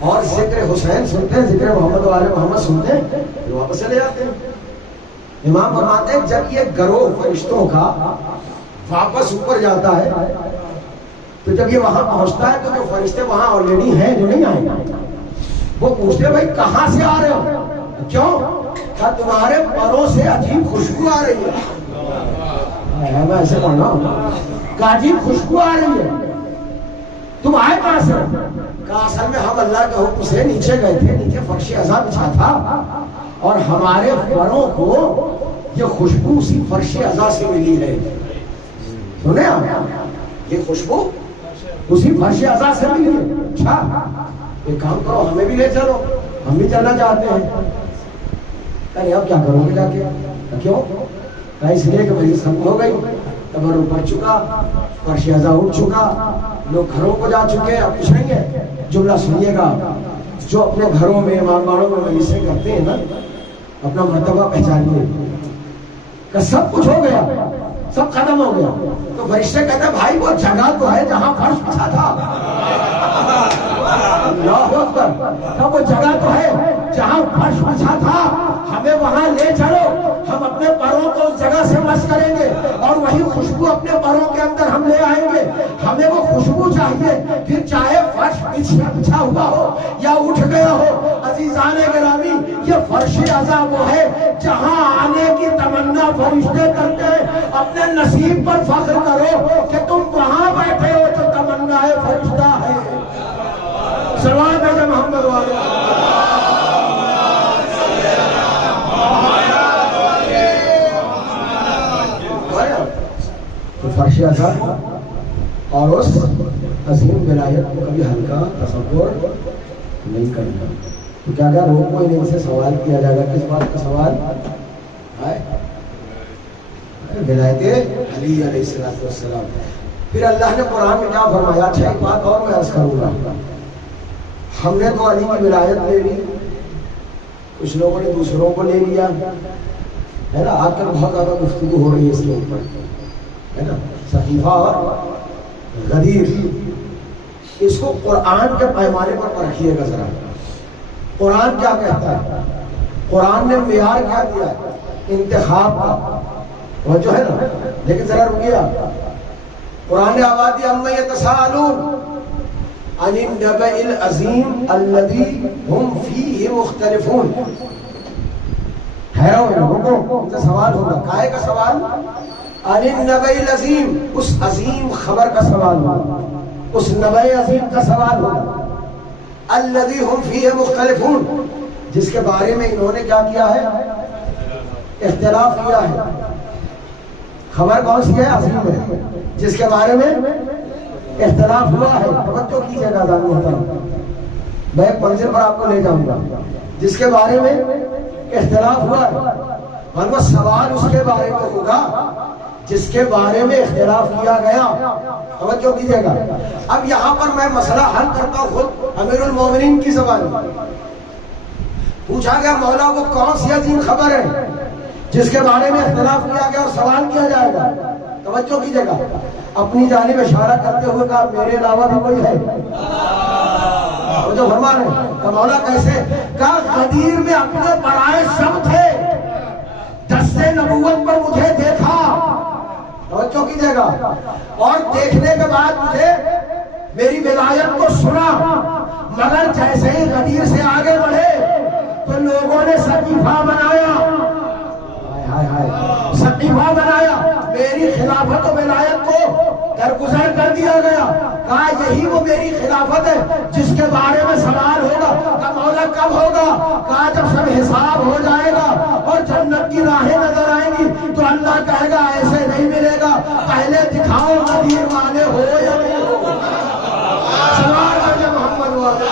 اور ذکر حسین سنتے ہیں, ذکر محمد والے محمد سنتے ہیں, پھر واپس چلے جاتے ہیں. امام فرماتے ہیں جب یہ گروہ فرشتوں کا واپس اوپر جاتا ہے تو جب یہ وہاں پہنچتا ہے تو جو فرشتے وہاں آلریڈی ہیں جو نہیں آئے وہ پوچھتے ہیں بھائی کہاں سے آ رہے ہو, کیوں؟ کیا تمہارے پروں سے عجیب خوشبو آ رہی ہے. میں ایسے پڑھ رہا ہوں کہ عجیب خوشبو آ رہی ہے, تم آئے کہاں سے؟ کہا اصل میں ہم اللہ کے حکم سے نیچے گئے تھے, نیچے فرش عزا بچھا تھا اور ہمارے پروں کو یہ خوشبو اسی فرش عزا سے ملی ہے. سنیں آپ, یہ خوشبو اسی فرش عزا سے ملی ہے. اچھا ایک کام کرو, ہمیں بھی لے چلو, ہم بھی چلنا چاہتے ہیں. ارے اب کیا کرو گے جا کے؟ کیوں؟ اس لیے کہ میری ختم ہو گئی, تبرک پڑ چکا, فرش عزا اٹھ چکا, لوگ گھروں کو جا چکے. اب کچھ نہیں ہے, جملہ سنیے گا. جو اپنے گھروں میں مارماروں میں مجلسیں کرتے ہیں نا, اپنا مرتبہ پہچانیے کہ سب کچھ ہو گیا, سب ختم ہو گیا. تو فرشتے کہتے ہیں بھائی وہ جگہ تو ہے جہاں فرش بچھا تھا. اللہ اکبر, وہ جگہ تو ہے جہاں فرش بچھا تھا, ہمیں وہاں لے چلو, ہم اپنے پروں کو اس جگہ سے مس کریں گے اور وہی خوشبو اپنے پروں کے اندر ہم لے آئیں گے. ہمیں وہ خوشبو چاہیے, پھر چاہے فرش بچھا ہوا ہو یا اٹھ گیا ہو. عزیزان گرامی, یہ فرش عزا وہ ہے جہاں آنے کی تمنا فرشتے کرتے ہیں. اپنے نصیب پر فخر کرو کہ تم وہاں بیٹھے ہو جو تمنا فرشتہ ہے. صلوات ہے محمد والے. تو فرش عزا اور اس عظیم ولایت کو کبھی ہلکا تصور نہیں کرنا. تو کیا اگر وہ کوئی ان سے سوال کیا جائے گا, کس بات کا سوال ہے؟ ولایت علی علیہ السلام. پھر اللہ نے قرآن میں کیا فرمایا؟ اچھا ایک بات اور میں عرض کروں گا, ہم نے تو علی کی ولایت لے لی, کچھ لوگوں نے دوسروں کو لے لیا, ہے نا. آج کل بہت زیادہ گفتگو ہو رہی ہے اس کے اوپر, ہے نا, صحیفہ اور غدیر. اس کو قرآن کے پیمانے پر پرکھیے گا ذرا. قرآن کیا کہتا ہے؟ قرآن نے معیار کیا دیا ہے انتخاب کا, وہ جو ہے نا. لیکن ذرا رکیے, قرآن نے آواز دی اما یتساءلون عن النبأ العظیم الذی ہم فیہ مختلفون. حیران لوگوں کو ان سے سوال ہوگا. کائے کا سوال؟ عن النبی العظیم، اس عظیم خبر کا سوال ہوگا، اس نبی عظیم کا سوال ہوگا، الذی ہم فیہ مختلفون، جس کے بارے میں انہوں نے کیا کیا ہے؟ اختلاف کیا ہے۔ خبر کون سی ہے؟ عظیم ہے، جس کے بارے میں اختلاف ہوا ہے۔ توجہ کیجیے گا عزیزان محترم، میں ایک منزل پر آپ کو لے جاؤں گا، جس کے بارے میں اختلاف ہوا ہے، اور وہ سوال اس کے بارے میں ہوگا جس کے بارے میں اختلاف کیا گیا۔ توجہ کیجیے گا۔ اب یہاں پر میں مسئلہ حل کرتا ہوں خود امیر المومنین کی زبان میں۔ پوچھا گیا مولا وہ کون سی عظیم خبر ہے جس کے بارے میں اختلاف کیا گیا اور سوال کیا جائے گا؟ توجہ کیجیے گا۔ اپنی جانب اشارہ کرتے ہوئے کہا میرے علاوہ بھی کوئی ہے؟ جو فرما رہے ہیں کہ مولا کیسے؟ کہا غدیر میں اپنے برائے سب تھے، دستے نبوت پر مجھے دیکھا، توجہ کیجیے گا، اور دیکھنے کے بعد مجھے میری ولایت کو سنا، مگر جیسے ہی غدیر سے آگے بڑھے تو لوگوں نے سقیفہ بنایا، سقیفہ بنایا، میری خلافت و ولایت کو درگزر کر دیا گیا۔ کہا یہی وہ میری خلافت ہے جس کے بارے میں سوال ہوگا۔ کہا مولا کب ہوگا؟ کہا جب سب حساب ہو جائے گا اور جنت کی راہیں نظر آئیں گی تو اللہ کہے گا ایسے نہیں ملے گا، پہلے دکھاؤ غدیر والے ہو یا نہیں ہو۔ سوال ہے محمد والے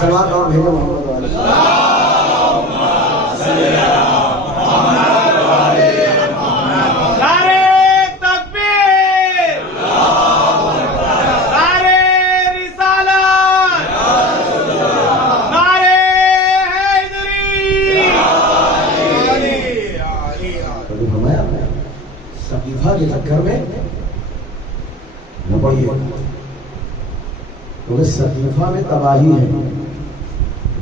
سلوات اور بھیجو محمد والے۔ سقیفہ کے چکر میں نہ پڑیے، کیونکہ سقیفہ میں تباہی ہے،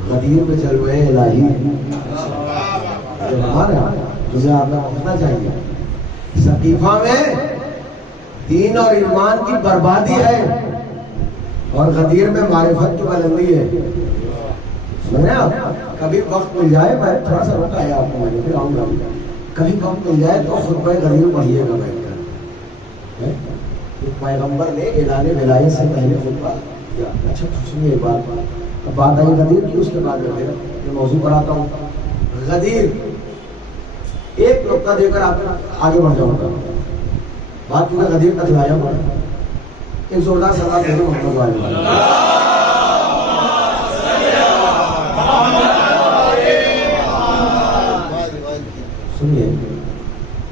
غدیر میں جلوے الہی ہے۔ جو ہمارا مجھے آپ کو پوچھنا چاہیے، سقیفہ میں دین اور ایمان کی بربادی ہے اور غدیر میں معرفت کی بلندی ہے۔ سنیں آپ، کبھی وقت مل جائے، میں تھوڑا سا روکا ہے آپ کو، میں نے پھر آؤں گا، کبھی وقت مل جائے تو خطبہ غدیر پڑھیے گا بیٹھ کر۔ پیغمبر نے اعلان ولایت سے پہلے خطبہ دیا۔ اچھا سنیے ایک بات، اب بات آئی غدیر کی، اس کے بعد میں موضوع پر آتا ہوں۔ غدیر ایک نقطہ دے کر آپ آگے بڑھ جاؤں گا، بات میں غدیر تک لایا پڑا۔ ایک زوردار سلام دے دو محمد والے۔ سنیے،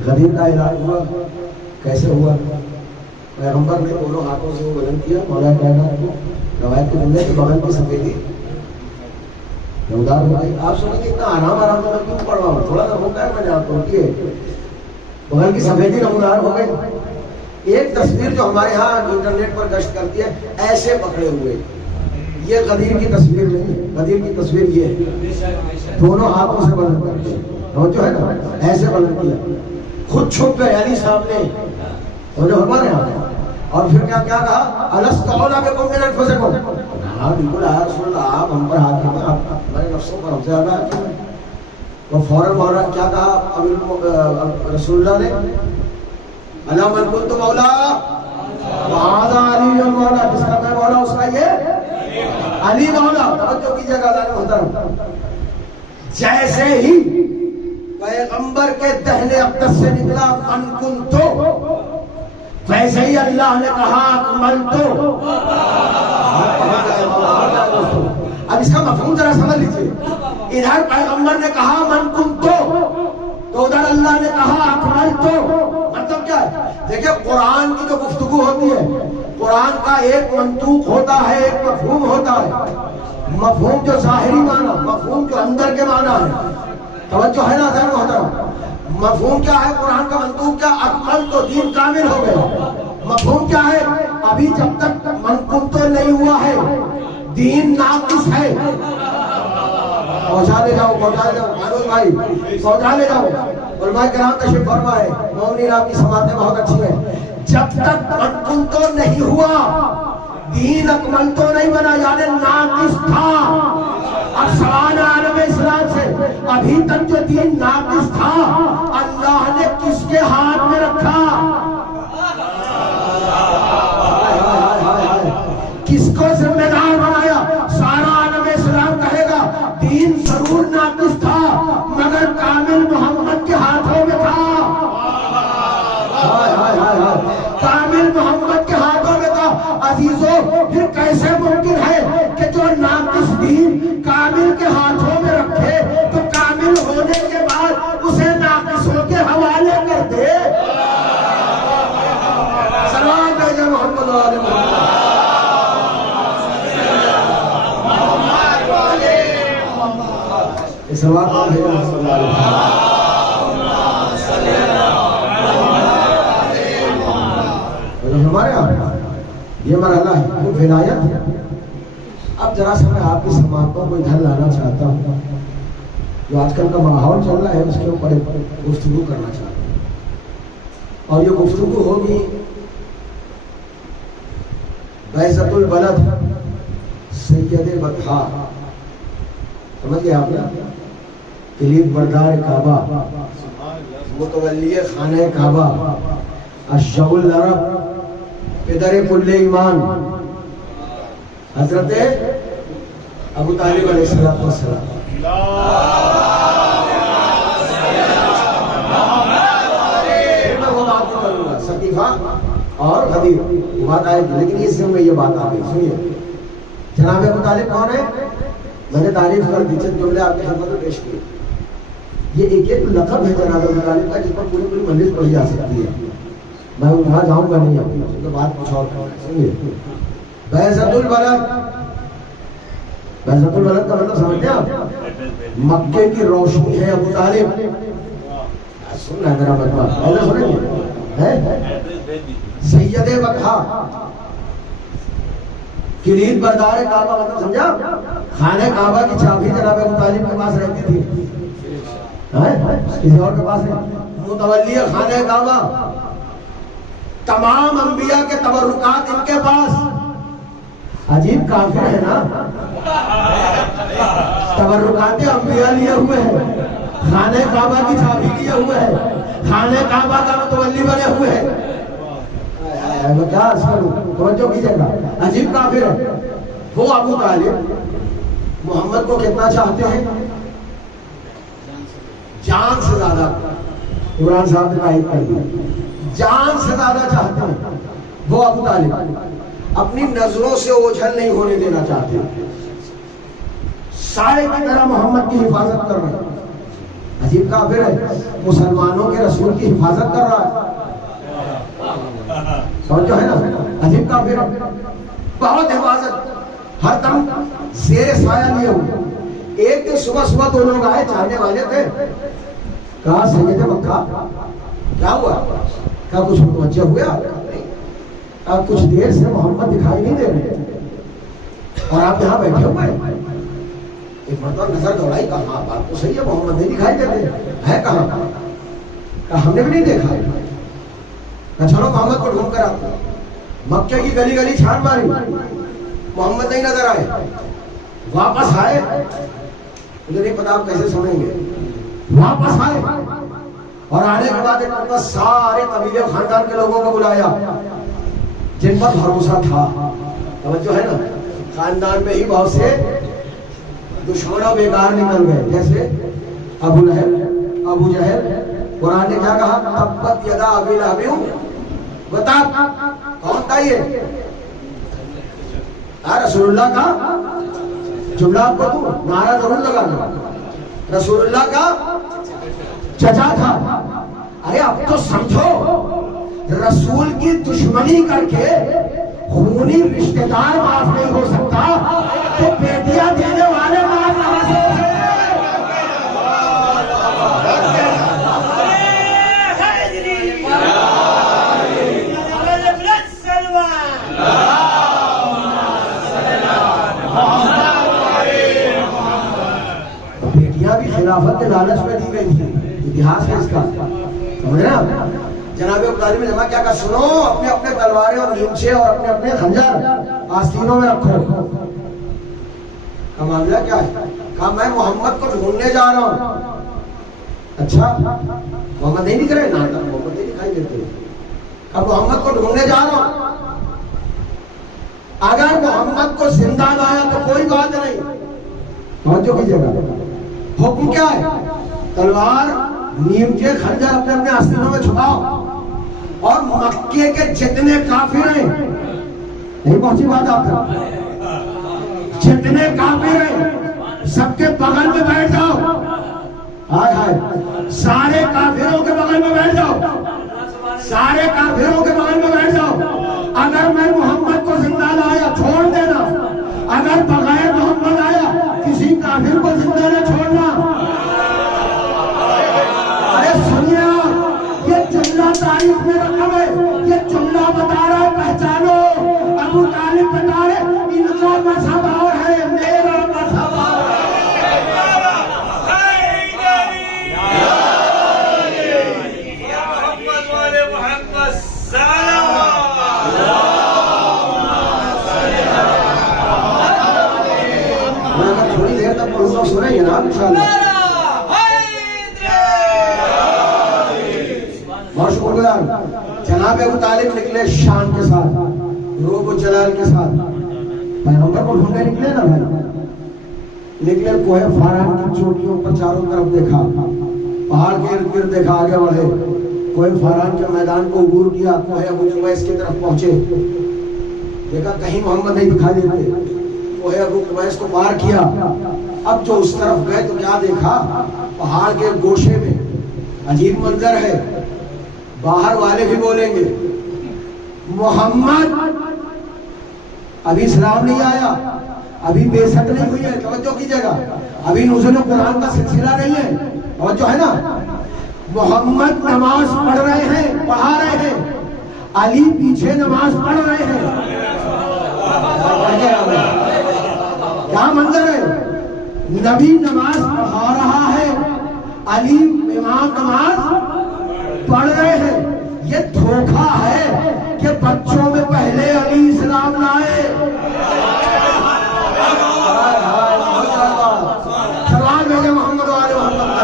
غدیر کا علاج ہوا، کیسے ہوا؟ پیغمبر نے دونوں ہاتھوں سے وہ بلند کیا، مولا کہنا روایت کے جملے کے بغل کی سفیدی نمودار ہو گئی۔ آپ سنیں گے اتنا آرام میں کیوں پڑھ رہا ہوں، تھوڑا سا روکا ہے میں نے آپ کو کہ بغل کی سفیدی نمودار ہو گئی۔ ایک تصویر جو ہمارے ہاں انٹرنیٹ پر گشت کرتی ہے، ایسے پکڑے ہوئے، یہ غدیر کی تصویر نہیں ہے، غدیر کی تصویر یہ ہے، دونوں ہاتھوں سے بلند کر کے جو ہے نا ایسے بلند کیا، خود چھپ گئے یعنی سامنے، اور جو ہمارے یہاں، اور پھر کیا کہا؟ الست اولیٰ بکم من انفسکم، ہاں بالکل یا رسول اللہ آپ ہم پر حاکم ہیں، آپ ہمارے نفسوں پر ہم سے زیادہ حاکم ہیں۔ وہ فوراً کیا کہا رسول اللہ نے؟ الا من کنت مولا وہذا علی مولا، جس کا میں مولا اس کا یہ علی مولا۔ توجہ کیجیے گا عزیز محترم، جیسے ہی پیغمبر کے دہن اقدس سے نکلا من کنتو، ویسے ہی اللہ نے کہا اکملتو۔ اب اس کا مفہوم ذرا سمجھ لیجیے، ادھر پیغمبر نے کہا من کنتو تو ادھر اللہ نے کہا اکملتو۔ مطلب کیا ہے؟ دیکھیں قرآن کی جو گفتگو ہوتی ہے، قرآن کا ایک منطوق ہوتا ہے، ایک مفہوم ہوتا ہے، مفہوم جو ظاہری معنی، مفہوم جو اندر کے معنی ہے۔ توجہ ہے نا عزیز محترم؟ مفہوم کیا ہے قرآن کا؟ منطوق کیا؟ اکمل تو دین کامل ہو گیا۔ مفہوم کیا ہے؟ ابھی جب تک منقول تو نہیں ہوا ہے، دین ناقص ہے۔ پہنچا لے جاؤ، پہنچا لے جاؤ معروف بھائی، پہنچا لے جاؤ۔ علماء کرام تشریف فرما ہے، مومنین آپ کی سماعتیں بہت اچھی ہیں۔ جب تک منقول تو نہیں ہوا، دین اکمل تو نہیں بنا، یعنی ناقص تھا۔ اب سوال عالم اسلام ابھی تک جو دین ناقص تھا اللہ نے کس کے ہاتھ میں رکھا؟ کس کو ذمہ دار بنایا؟ سارا عالم اسلام کہے گا دین ضرور ناقص تھا مگر کامل محمد کے ہاتھوں میں تھا. کامل محمد کے ہاتھوں میں تھا. عزیزو پھر کیسے ممکن ہے کہ جو ناقص دین کامل کے ہاتھوں میں رکھے تو کامل ہونے کے بعد اسے ناقصوں کے حوالے کر دے؟ سلام بھیجے محمد علیہ محمد. ہمارے یہاں یہ مرحلہ ہے ولایت ہے. اب ذرا سا میں آپ کی سماعتوں کو ادھر لانا چاہتا ہوں. جو آج کل کا ماحول چل رہا ہے اس کے اوپر گفتگو کرنا چاہتا ہوں اور یہ گفتگو ہوگی بعثت البلد سید بطحا. سمجھ گئے آپ نے؟ کلید بردار کعبہ، متولی خانہ کعبہ، اشجع العرب، پدر کل ایمان، حضرت ابو طالب علیہ السلام. میں وہ بات نہیں کروں گا ثقیفہ اور غدیر وہ بات آئے گی لیکن اس میں یہ بات آ گئی. سنیے جناب ابو طالب کون ہے؟ میں نے تعریف کر دی، چند جملے آپ کے خدمت میں پیش کیے. یہ ایک لقب ہے جناب ابو طالب کا جس پر پوری پوری مجلس پڑھی جا سکتی ہے. میں وہاں جاؤں گا نہیں اب بات کچھ اور سنیے. بعثت البلد، بعثت البلد کا مطلب سمجھتے ہیں آپ؟ مکے کی روشنی ہے ابو طالب. سن رہا ہے میرا مطلب؟ پہلے سنیں سید بطحا، کلید بردار کعبہ. مطلب سمجھا؟ خانہ کعبہ کی چابی جناب ابو طالب کے پاس رہتی تھی، کسی اور کے پاس نہیں. متولی خانہ کعبہ، تمام انبیاء کے تبرکات ان کے پاس. عجیب کافر ہے نا، تبرکات انبیاء لیے ہوئے ہیں، خانہ کعبہ کی چابی لیے ہوئے ہیں، خانہ کعبہ کا متولی بنے ہوئے ہیں. میں کیا عرض کروں، توجہ کیجیے گا. عجیب کافر ہے وہ. ابو طالب محمد کو کتنا چاہتے ہیں؟ جان سے زیادہ. قرآن صاحب نے تائید کر دی، جان سے زیادہ چاہتے ہیں وہ ابو طالب. اپنی نظروں سے اوجھل نہیں ہونے دینا چاہتے، سائے کی طرح محمد کی حفاظت کر رہے ہیں. عجیب کافر ہے، مسلمانوں کے رسول کی حفاظت کر رہا ہے. سمجھو ہے نا؟ عجیب کافر ہے، بہت حفاظت، ہر دم زیر سایہ لیے ہوئے. ایک دن صبح صبح دو لوگ آئے، چاہنے والے تھے. کہا سید مکہ کیا ہوا؟ کہا کچھ متوجہ ہوئے آپ؟ کہا کچھ دیر سے محمد دکھائی نہیں دے رہے اور آپ یہاں بیٹھے ہوئے. ایک مرتبہ نظر دوڑائی، کہا ہاں بات تو صحیح ہے، محمد نہیں دکھائی دیتے ہے. کہاں؟ کہا ہم نے بھی نہیں دیکھا. کہا چلو محمد کو ڈھونڈ کر آتے. مکہ کی گلی گلی چھان ماری، محمد نہیں نظر آئے. واپس آئے، مجھے نہیں پتا آپ کیسے سنیں گے. واپس آئے اور آنے کے بعد ایک مرتبہ سارے قبیلے و خاندان کے لوگوں کو بلایا جن پر بھروسہ تھا. توجہ ہے نا؟ خاندان میں ہی بہت سے دشمنوں بیکار نکل گئے، جیسے ابو لہب، ابو جہل. قرآن نے کیا کہا؟ تبت یدا ابی لہب. بتا کون تھا یہ؟ رسول اللہ کا جملہ آپ کو تو نعرہ ضرور لگانا. رسول اللہ کا چچا تھا. ارے اب تو سمجھو، رسول کی دشمنی کر کے خونی رشتہ دار معاف نہیں ہو سکتا تو بیٹیاں دینے والے معاف نہ ہو سکتے. بیٹیاں بھی خلافت کے لالچ میں دی گئی تھی. اتہاس ہے اس کا، سمجھ رہے ہیں؟ جناب ابو طالب نے جمع کیا کہا؟ سنو، اپنے اپنے تلواریں اور نیمچے اور اپنے اپنے خنجر آستینوں میں رکھو. کا معاملہ کیا ہے؟ کہا میں محمد کو ڈھونڈنے جا رہا ہوں. اچھا محمد نہیں دکھ رہے؟ نا محمد نہیں دکھائی دیتے. اب محمد کو ڈھونڈنے جا رہا ہوں. اگر محمد کو زندہ لایا تو کوئی بات نہیں، توجہ کیجیے گا. حکم کیا ہے؟ تلوار نیمچے خنجر اپنے اپنے آستینوں میں چھپاؤ، اور مکے کے جتنے کافر ہیں، نہیں پہنچی بات آپ تک، جتنے کافر ہیں سب کے بغل میں بیٹھ جاؤ. ہائے ہائے، سارے کافروں کے بغل میں بیٹھ جاؤ، سارے کافروں کے بغل میں بیٹھ جاؤ. اگر میں محمد کو زندہ لایا چھوڑ دینا، اگر بغیر محمد آیا کسی کافر کو زندہ نہ چھوڑنا. ارے سنیے آپ، یہ جملہ تاریخ میں رقم ہے، یہ جملہ بتا رہا ہے پہچانو. ابو طالب بتا رہے ان کا مذہب اور ہے، میرا مذہب اور ہے. تھوڑی دیر تک پڑھوں سنیں گے نا انشاءاللہ. بہت شکر گزار. جناب ابو طالب نکلے شان کے ساتھ، روب و جلال کے ساتھ، پیغمبر کو ڈھونڈنے نکلے نا بھائی. نکلے کوہ فاران کی چوٹیوں پر چاروں طرف دیکھا، پہاڑ کے ارد گرد دیکھا، آگے بڑھے، کوہ فاران کے میدان کو عبور کیا، کوہ ابو قبیس کی طرف پہنچے. دیکھا کہیں محمد نہیں دکھائی دیتے، کوہ ابو قبیس کو پار کیا. اب جو اس طرف گئے تو کیا دیکھا؟ پہاڑ کے گوشے میں عجیب منظر ہے. باہر والے بھی بولیں گے محمد ابھی اسلام نہیں آیا، ابھی بے شک نہیں ہوئی ہے. توجہ کیجیے گا، ابھی نزول قرآن کا سلسلہ نہیں ہے. توجہ ہے نا. محمد نماز پڑھ رہے ہیں، پڑھا رہے ہیں، علی پیچھے نماز پڑھ رہے ہیں. کیا منظر ہے؟ نبی نماز پڑھا رہا ہے، علی امام نماز پڑھ رہے ہیں. یہ دھوکہ ہے کہ بچوں میں پہلے علی اسلام لائے. سلام بھیجے محمد والے محمد.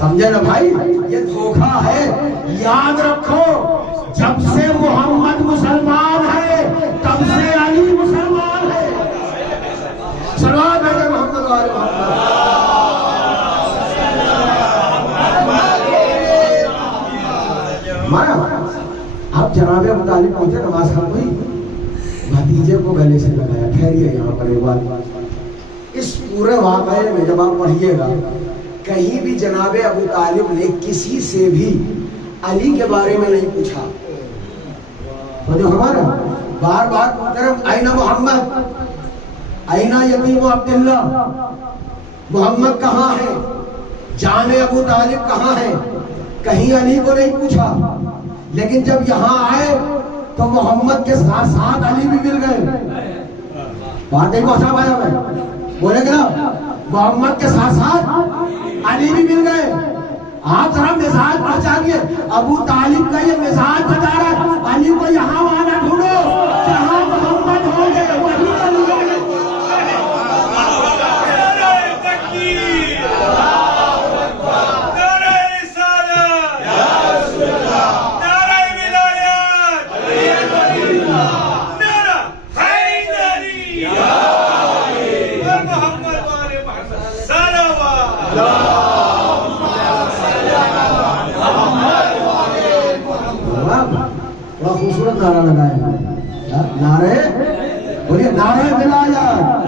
سمجھے نا بھائی، یہ دھوکہ ہے. یاد رکھو، جب سے محمد مسلمان ہے تب سے علی مسلمان ہے. سلام بھیجے محمد والے محمد. اب جناب ابو طالب پہنچے، نماز ختم ہوئی، بھتیجے کو گلے سے لگایا. ٹھہریے یہاں پر ایک بات، اس پورے واقعے میں جب آپ پڑھیے گا کہیں بھی جناب ابو طالب نے کسی سے بھی علی کے بارے میں نہیں پوچھا. تو جو ہمارا بار بار پوچھ اینا محمد، اینا یتیم عبداللہ، محمد کہاں ہے، جان ابو طالب کہاں ہے. کہیں علی کو نہیں پوچھا. لیکن جب یہاں آئے تو محمد کے ساتھ ساتھ علی بھی مل گئے. بات نہیں پہنچا پایا میں، بولے گا محمد کے ساتھ ساتھ علی بھی مل گئے. آپ ذرا مزاج پہچانیے. ابو طالب کا یہ مزاج بتا رہا ہے علی کو یہاں وہاں ڈھونڈو، جہاں محمد ہوں گے وہی علی ہوں گے. بڑا خوبصورت نعرہ لگایا. نعرے بولیے، نعرے ولایت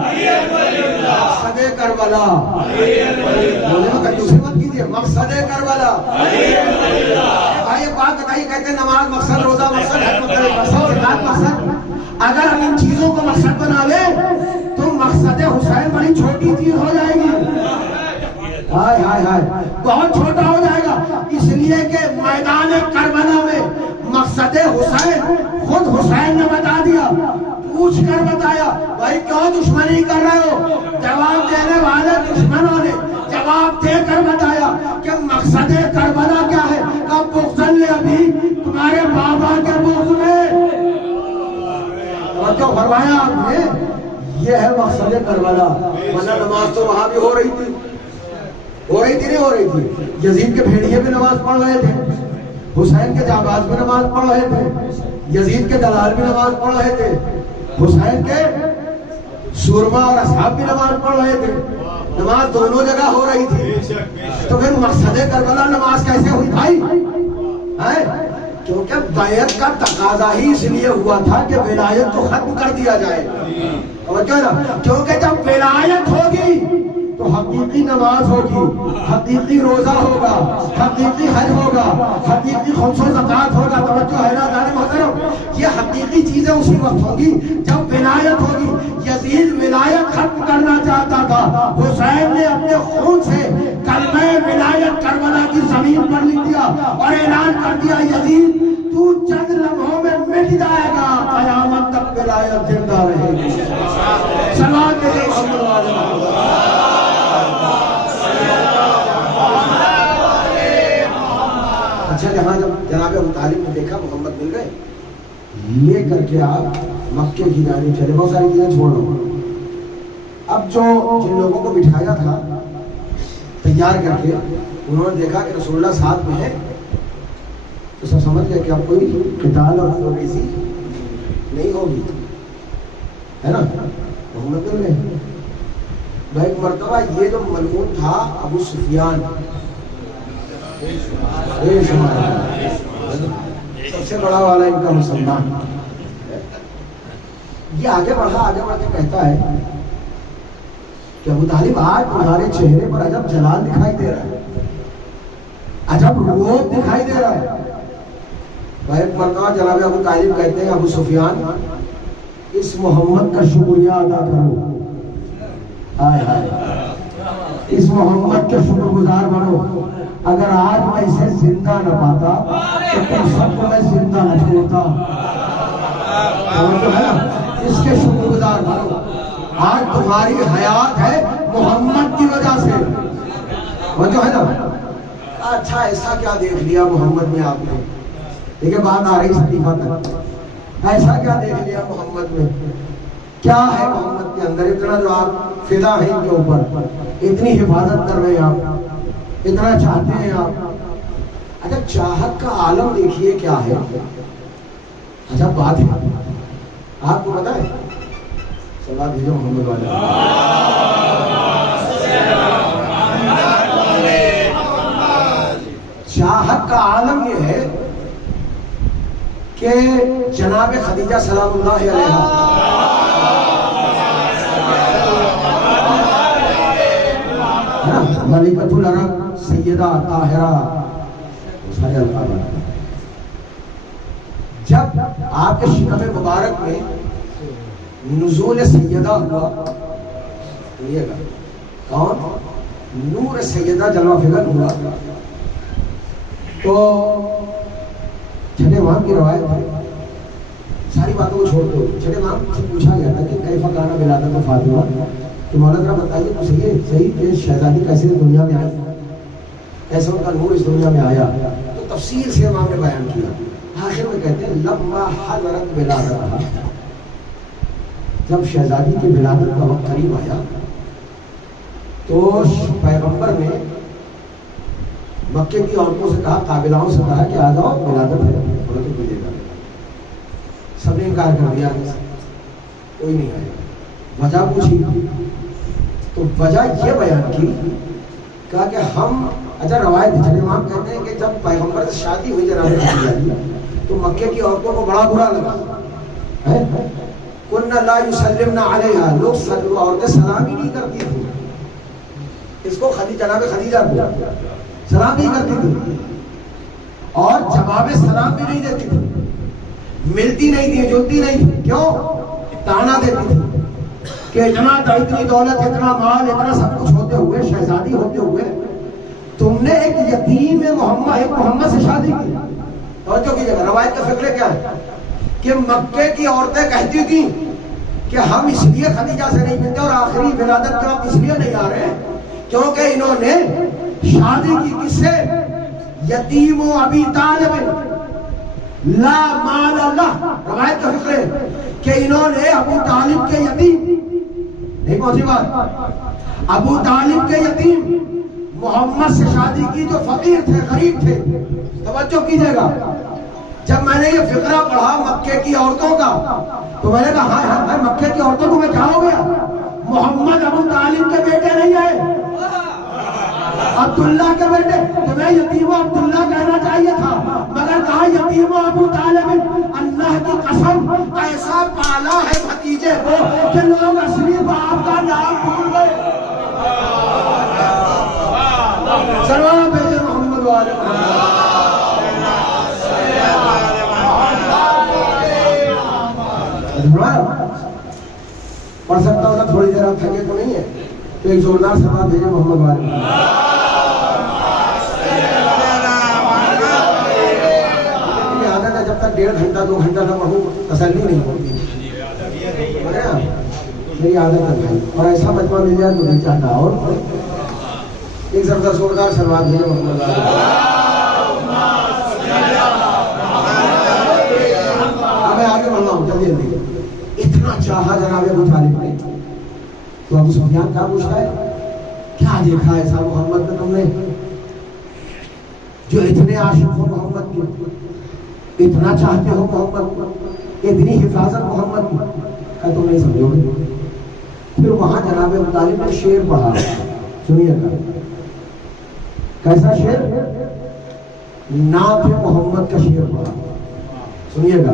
مقصد کربلا. بولے دوسری مت کیجیے، مقصد کربلا. بھائی ایک بات بتائیے، کہتے ہیں نماز مقصد، روزہ مقصد، مقصد زکات مقصد. اگر ہم ان چیزوں کو مقصد بنا لیں تو مقصد حسین بڑی چھوٹی چیز ہو جائے گی. ہائے ہائے ہائے، بہت چھوٹا ہو جائے گا. اس لیے کہ میدان کربلا میں مقصد حسین خود حسین نے بتا دیا، پوچھ کر بتایا. بھائی کیوں دشمنی کر رہے ہو؟ جواب دینے والے دشمنوں نے جواب دے کر بتایا کہ مقصد کربلا کیا ہے. کب بغض ابھی تمہارے بابا کے بغض میں. توجہ فرمایا آپ نے. یہ ہے مقصد کربلا. ورنہ نماز تو وہاں بھی ہو رہی تھی نہیں ہو رہی تھی. یزید کے بھیڑیے بھی نماز پڑھ رہے تھے, حسین کے جانباز بھی نماز پڑھ رہے تھے, یزید کے دلال بھی نماز پڑھ رہے تھے, حسین کے سورما اور اصحاب بھی نماز پڑھ رہے تھے. نماز دونوں جگہ ہو رہی تھی. تو پھر مقصد کربلا نماز کیسے ہوئی بھائی؟ کیونکہ بیعت کا تقاضا ہی اس لیے ہوا تھا کہ ولایت کو ختم کر دیا جائے. کیونکہ جب ولایت ہوگی تو حقیقی نماز ہوگی, حقیقی روزہ ہوگا, حقیقی حج ہوگا, حقیقی خمس و زکوٰۃ ہوگا. توجہ ہے نا جانے محترم, یہ حقیقی چیزیں اسی وقت ہوگی جب ولایت ہوگی. یزید ولایت ختم کرنا چاہتا تھا, حسین نے اپنے خون سے کلمہ ولایت کربلا کی زمین پر لکھ دیا اور اعلان کر دیا, یزید تو چند لمحوں میں مٹ جائے گا, قیامت تک ولایت زندہ رہے گی. صلوات محمد اچھا. جہاں جب جناب ابو طالب نے دیکھا محمد مل گئے, لے کر کے آپ مکے کی جانب چلے. بہت ساری چیزیں چھوڑ لو. اب جو جن لوگوں کو بٹھایا تھا تیار کر کے, انہوں نے دیکھا کہ رسول اللہ ساتھ میں ہے, تو سب سمجھ گئے کہ اب کوئی قتال اور خونریزی نہیں ہوگی, ہے نا. محمد مل گئے. ایک مرتبہ یہ جو ملعون تھا ابو سفیان, سب سے بڑا والا ان کا مسلمان, یہ آگے بڑھ کے کہتا ہے کہ ابو طالب آج تمہارے چہرے پر عجب جلال دکھائی دے رہا ہے, عجب روب دکھائی دے رہا ہے. ایک مرتبہ جناب ابو طالب کہتے ہیں ابو سفیان اس محمد کا شکریہ ادا کرو, اس محمد کے شکر گزار بنو. اگر آج میں اسے زندہ نہ پاتا تو تم سب کو میں زندہ نہ چھوڑتا. اس کے شکر گزار بنو. آج تمہاری حیات ہے محمد کی وجہ سے. وہ جو ہے نا, اچھا ایسا کیا دیکھ لیا محمد میں آپ نے؟ دیکھیں بات آ رہی صدیفہ تک. ایسا کیا دیکھ لیا محمد میں؟ کیا ہے محمد کے اندر اتنا جو آپ فدا ہیں ان کے اوپر, اتنی حفاظت کر رہے ہیں آپ, اتنا چاہتے ہیں آپ؟ اچھا چاہت کا عالم دیکھیے کیا ہے. اچھا بات ہے, آپ کو پتا ہے, صلاح بھیجو محمد والے, چاہت کا عالم یہ ہے کہ جناب خدیجہ سلام اللہ علیہا ملکۃ العرب سیدہ طاہرہ, سارے القاب. جب آپ کے شکم مبارک میں نزول سیدہ ہوا, سنیے گا, کون؟ نور سیدہ جلوہ فکر ہوا, تو چھٹے امام کی روایت ہے, ساری باتوں کو چھوڑ دو. چھٹے امام سے پوچھا گیا تھا کہ کیفا کان ولادت فاطمہ, کہ مولانا ذرا بتائیے تو صحیح کہ شہزادی کیسے دنیا میں آئی, کیسے ان کا نور اس دنیا میں آیا. تو تفصیل سے امام نے بیان کیا. آخر میں کہتے ہیں لما حضرت ولادتہا, جب شہزادی کی ولادت کا وقت قریب آیا تو پیغمبر نے مکے کی عورتوں سے کہا, قابلاؤں سے کہا کہ آ جاؤ ولادت ہے, بولے تو ملے گا. سب نے انکار کر دیا, کوئی نہیں آئے. وجہ پوچھی تو وجہ یہ بیان کی, کہا کہ ہم, اچھا روایت ہے, امام کہتے ہیں کہ جب پیغمبر سے شادی ہوئی جناب خدیجہ کی تو مکے کی عورتوں کو بڑا برا لگا. کن لا یسلمن علیہا, لوگ عورتیں سلام ہی نہیں کرتی تھی اس کو, جناب خدیجہ کو سلام نہیں کرتی تھی اور جواب سلام بھی نہیں دیتی تھی, ملتی نہیں تھی, جلتی نہیں تھی. کیوں؟ تانا دیتی تھی کہ اتنی دولت, اتنا مال, اتنا سب کچھ ہوتے ہوئے, شہزادی ہوتے ہوئے تم نے ایک یتیم محمد سے شادی کی. توجہ کیجیے گا, روایت کا فکر کیا ہے کہ مکے کی عورتیں کہتی تھیں کہ ہم اس لیے خدیجہ سے نہیں ملتے اور آخری ولادت کے وقت اس لیے نہیں آ رہے کیونکہ انہوں نے شادی کی کس سے؟ یتیم و ابی طالب لا مال اللہ. روایت کا فکر ہے کہ انہوں نے ابو طالب کے یتیم نہیں پہنچی بات؟ ابو طالب کے یتیم محمد سے شادی کی جو فقیر تھے، غریب تھے. توجہ کیجئے گا، جب میں نے یہ فقرہ پڑھا مکے کی عورتوں کا تو میں نے کہا ہائے ہائے مکے کی عورتوں کو میں کیا ہو گیا؟ محمد ابو طالب کے بیٹے نہیں آئے، عبداللہ کے بیٹے. تمہیں یتیم عبداللہ کہنا چاہیے تھا، مگر کہا یتیم ابو طالب. اللہ کی قسم ایسا پالا ہے بھتیجے کو کہ لوگ اصلی باپ کا نام بھول گئے. سلام بھیجے محمد والے پڑھ سکتا ہوں نا؟ تھوڑی دیر آپ تھکے تو نہیں ہے تو ایک زوردار سلام بھیجے محمد والے. عادت ہے جب تک 1.5 گھنٹہ 2 گھنٹہ نہ پڑھوں تسلی نہیں ہوتی. میری عادت ہے بھائی، اور ایسا مجمع مل جائے تو نہیں چاہتا. اور ایک زوردار سلوات بھیجے محمد والے. میں آگے بڑھ رہا ہوں جلدی جلدی. اتنا چاہا جناب ابو طالب نے تو ابو سفیان کیا پوچھتا ہے؟ کیا دیکھا ایسا محمد میں تم نے جو اتنے عاشق ہو محمد کی، اتنا چاہتے ہو محمد کو، اتنی حفاظت محمد کی؟ کہ تم نہیں سمجھو گے. پھر وہاں جناب ابو طالب نے شعر پڑھا، سنیے گا. کیسا شعر؟ نعت محمد کا شعر پڑھا. سنیے گا.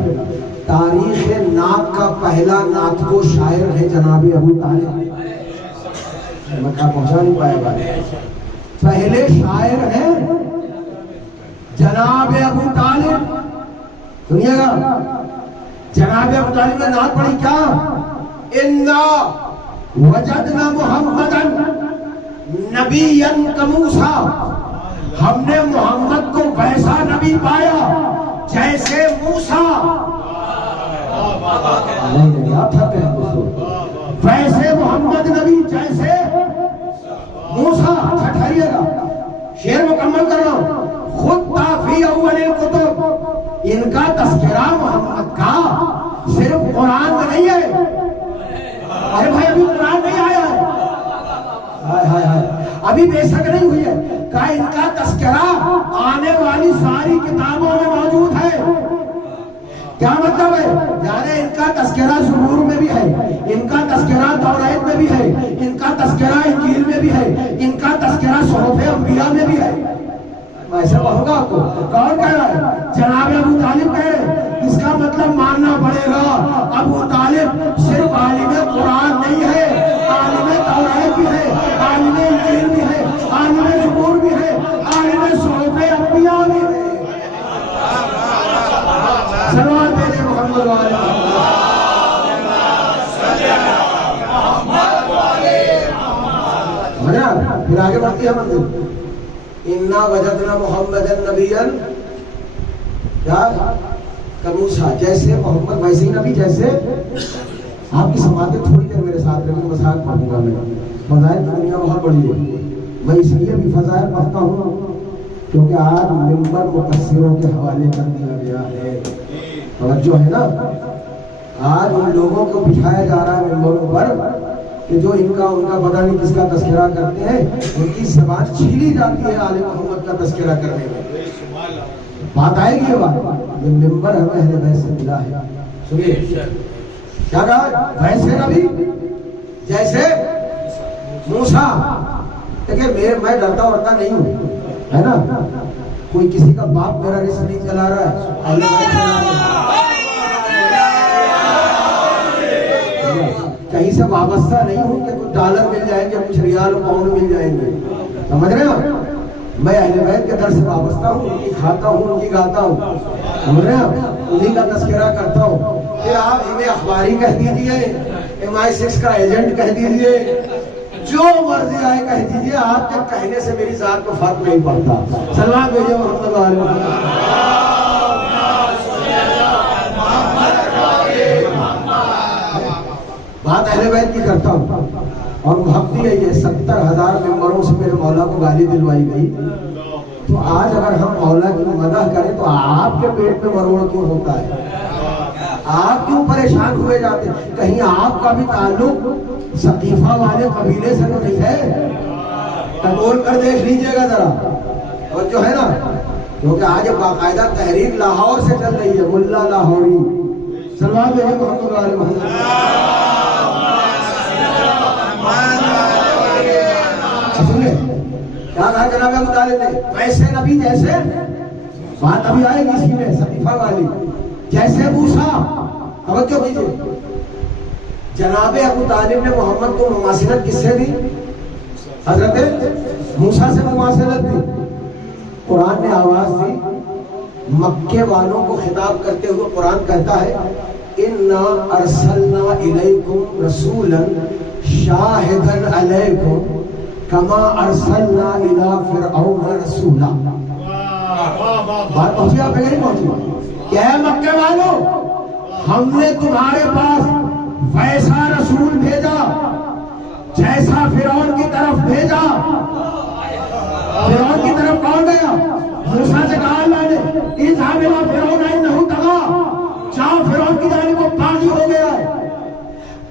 تاریخ نعت کا پہلا نعت کو شاعر ہے جناب ابو طالب. میں کہاں پہنچا نہیں پایا بھائی. پہلے شاعر ہے جناب ابو طالب. سنیے گا. جناب ابو طالب نے نعت پڑھی کیا؟ انا وجدنا محمدا نبیا کموسا. ہم نے محمد کو ویسا نبی پایا جیسے موسیٰ. نہیں آپ تھکے ہیں دوستو. ویسے محمد نبی جیسے موسیٰ. اچھا ٹھہریے گا، شعر مکمل کر رہا ہوں. خود فی اول الکتب، ان کا تذکرہ محمد کا صرف قرآن میں نہیں ہے. ارے بھائی ابھی قرآن نہیں آیا ہے، ابھی بے شک نہیں ہوئی ہے. کہ ان کا تذکرہ آنے والی ساری کتابوں میں موجود ہے. کیا مطلب ہے؟ یعنی ان کا تذکرہ زبور میں بھی ہے، ان کا تذکرہ توریت میں بھی ہے، ان کا تذکرہ انجیل میں بھی ہے، ان کا تذکرہ صحف انبیاء میں بھی ہے. میں ایسے پڑھوں گا آپ کو. کون کہہ رہا ہے؟ جناب ابو طالب کہہ رہے ہیں. اس کا مطلب ماننا پڑے گا ابو طالب صرف عالم قرآن نہیں ہے، عالم توریت بھی ہے، عالم انجیل بھی ہے، عالم زبور بھی ہے، عالم صحف انبیاء بھی ہے. سلوات بھیجے محمد والے. پھر آگے بڑھتی ہے منزل. انا وجدنا محمدا نبیا کیا کموسا. جیسے محمد ویسے ہی نبی. جیسے آپ کی سماعتیں تھوڑی دیر میرے ساتھ رہیں، مسائل پڑھوں گا. میں فضائل کی دنیا بہت بڑی ہے. میں اس لیے بھی فضائل پڑھتا ہوں کیونکہ آج ممبر مقصروں کے حوالے کر دیا گیا ہے. توجہ ہے نا. آج ان لوگوں کو بٹھایا جا رہا ہے ممبروں پر کہ جو ان کا پتہ نہیں کس کا تذکرہ کرتے ہیں. ان کی زبان چھیلی جاتی ہے آل محمد کا تذکرہ کرنے میں. بات آئے گی. یہ بات یہ ممبر ہمیں اہل بیت سے ملا ہے. سنیے کیا کہا؟ ویسے نبی جیسے موسیٰ. دیکھیں میں ڈرتا ورتا نہیں ہوں، ہے نا. کوئی کسی کا باپ میرا رزق نہیں چلا رہا ہے، کہیں سے وابستہ نہیں ہوں کہ کچھ ڈالر مل جائیں گے، کچھ ریال پاؤنڈ مل جائیں گے. سمجھ رہے ہیں؟ میں اہل بیت کے در سے وابستہ ہوں، ان کی کھاتا ہوں، ان کی گاتا ہوں. سمجھ رہے ہیں؟ انہیں کا تذکرہ کرتا ہوں. پھر آپ ہمیں اخباری کہہ دیجئے، MI6 کا ایجنٹ کہہ دیجئے، جو مرضی آئے کہہ دیجئے. آپ کے کہنے سے میری ذات کو فرق نہیں پڑتا. سلام بھیجے محمد والے. بات اہل بیت کی کرتا ہوں اور محبتی ہے. یہ 70,000 ممبروں سے میرے مولا کو گالی دلوائی گئی. تو آج اگر ہم مولا کی مدح کریں تو آپ کے پیٹ میں مروڑ کیوں ہوتا ہے؟ آپ کیوں پریشان ہوئے جاتے ہیں؟ کہیں آپ کا بھی تعلق ثقیفہ والے قبیلے سے تو نہیں ہے؟ ٹٹول کر دیکھ لیجئے گا ذرا، اور جو ہے نا، کیونکہ آج باقاعدہ تحریک لاہور سے چل رہی ہے، ملا لاہوری سلمان بھائی محمد علیہ محمد سنیے کیا کہا جناب ابو طالب نے، ویسے نبی جیسے، بات ابھی آئے گی اسی میں ثقیفہ والی، جیسے موسیٰ، توجہ کیجئے، جناب ابو طالب نے محمد کو مماثلت کس سے دی؟ حضرت موسیٰ سے مماثلت دی۔ قرآن نے آواز دی، مکے والوں کو خطاب کرتے ہوئے قرآن کہتا ہے اِنَّا أَرْسَلْنَا إِلَيْكُمْ رَسُولًا شَاهِدًا عَلَيْكُمْ كَمَا أَرْسَلْنَا إِلَىٰ فِرْعَوْنَ رَسُولًا۔ بات پہنچی آپ نہیں پہنچی؟ کہ اے مکے والوں، ہم نے تمہارے پاس ویسا رسول بھیجا جیسا فرعون کی طرف بھیجا۔ فرعون کی طرف کون گیا؟ موسیٰ سے کہا اللہ نے اذهب إلى فرعون إنه طغى، جاؤ فرعون کی جانب وہ باغی ہو گیا ہے۔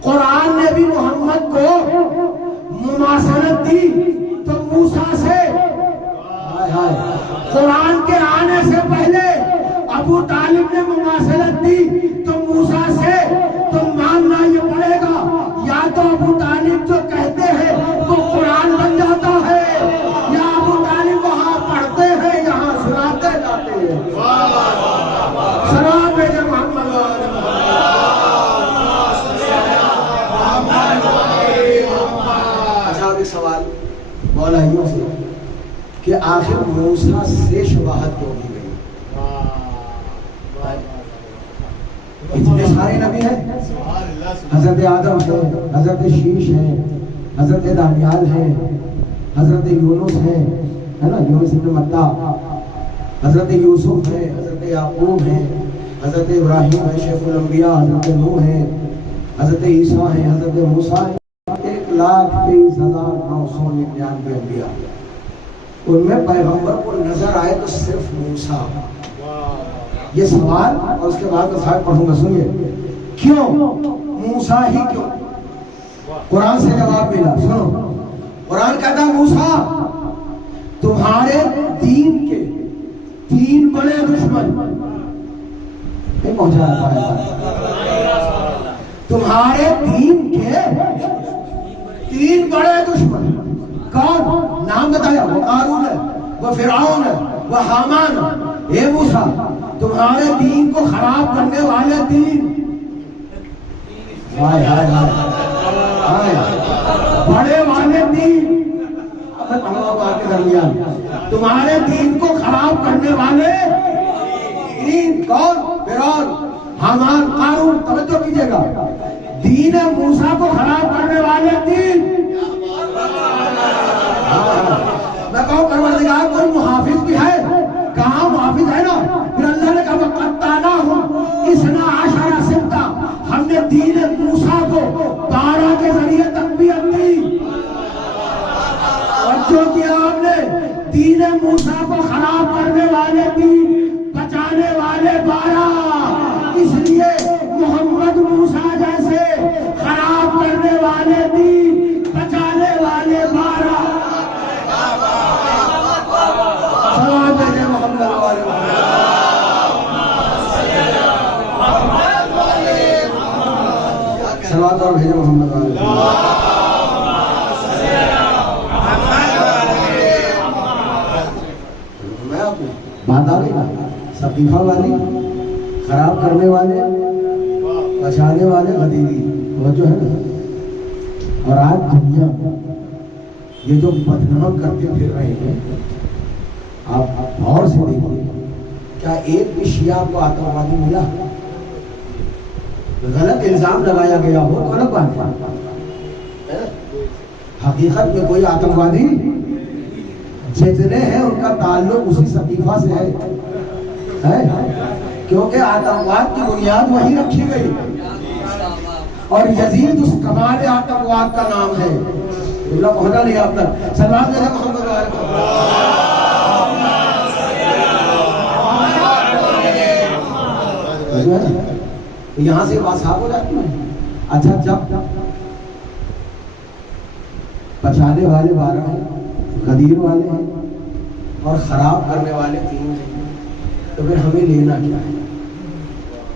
قرآن نے بھی محمد کو مماثلت دی تو موسیٰ سے، قرآن کے آنے سے پہلے ابو طالب نے مماثلت دی تو موسیٰ سے، تو ماننا یہ پڑے گا یا تو ابو طالب جو کہتے ہیں وہ قرآن بن جاتا ہے، یا ابو طالب وہاں پڑھتے ہیں یہاں سناتے جاتے ہیں۔ سلام بھیجے محمد۔ اچھا اب ایک سوال مولائیوں سے کہ آخر موسیٰ سے شباہت کیوں کی گئی؟ اتنے سارے نبی ہیں، حضرت آدم ہے، حضرت شیش ہے، حضرت دانیال ہے، حضرت یونس ہے نا، یونس ابن متہ، حضرت یوسف ہے، حضرت یعقوب ہے، حضرت ابراہیم ہے شیخ الانبیاء، حضرت نوح ہے، حضرت عیسیٰ ہے، حضرت موسیٰ ہے، 1,23,999 انبیاء، ان میں پیغمبر کو نظر آئے تو صرف موسیٰ۔ یہ سوال اور اس کے بعد میں ساتھ پڑھوں گا، سنیے کیوں موسیٰ ہی کیوں؟ قرآن سے جواب ملا، سنو قرآن کہتا موسیٰ تمہارے دین کے 3 بڑے دشمن، نہیں پہنچا تمہارے دین کے 3 بڑے دشمن کون؟ نام بتایا، وہ قارون ہے، وہ فرعون ہے، وہ حامان ہے۔ اے موسیٰ تمہارے دین کو خراب کرنے والے 3 بڑے والے 3 کے درمیان تمہارے دین کو خراب کرنے والے 3 کون؟ فرعون، حامان، قارون۔ توجہ کیجئے گا، دین موسیٰ کو خراب کرنے والے 3۔ میں کہوں پروردگار کوئی محافظ بھی ہے؟ کہاں محافظ ہے نا؟ پھر اللہ نے کہا وَقَطَّعْنَاهُمْ اثْنَا عَشَرَ سِبْطًا، ہم نے دین موسیٰ کو 12 کے ذریعے تقویت دی، اور جو کیا ہم نے دین موسیٰ کو خراب کرنے والے 3 بچانے والے 12، اس لیے محمد موسیٰ جیسے خراب کرنے والے 3 بچانے والے 12۔ سلام بھیجے محمد سلام اور بھیجے محمد بات آ گئی نا، ثقیفہ والی، خراب کرنے والے، بچانے والے، غدیری، وہ جو ہے نا۔ اور آج دنیا یہ جو بدنام کرتے پھر رہے ہیں، آپ غور سے دیکھیں، کیا ایک بھی شیعہ کو آتنکوادی ملا؟ غلط الزام لگایا گیا ہو تو الگ بات ہے، حقیقت میں کوئی آتنکوادی جتنے ہیں ان کا تعلق اسی ثقیفہ سے ہے، کیونکہ آتنکواد کی بنیاد وہی رکھی گئی، اور یزید اس کمال آتنکواد کا نام ہے۔ اللہ پہنچا نہیں آپ تک، سلام علیہ محمد تو یہاں سے بات صاف ہو جاتی ہے. اچھا جب بچانے والے 12 ہیں، غدیر والے ہیں اور خراب کرنے والے 3 ہیں، تو پھر ہمیں لینا کیا ہے؟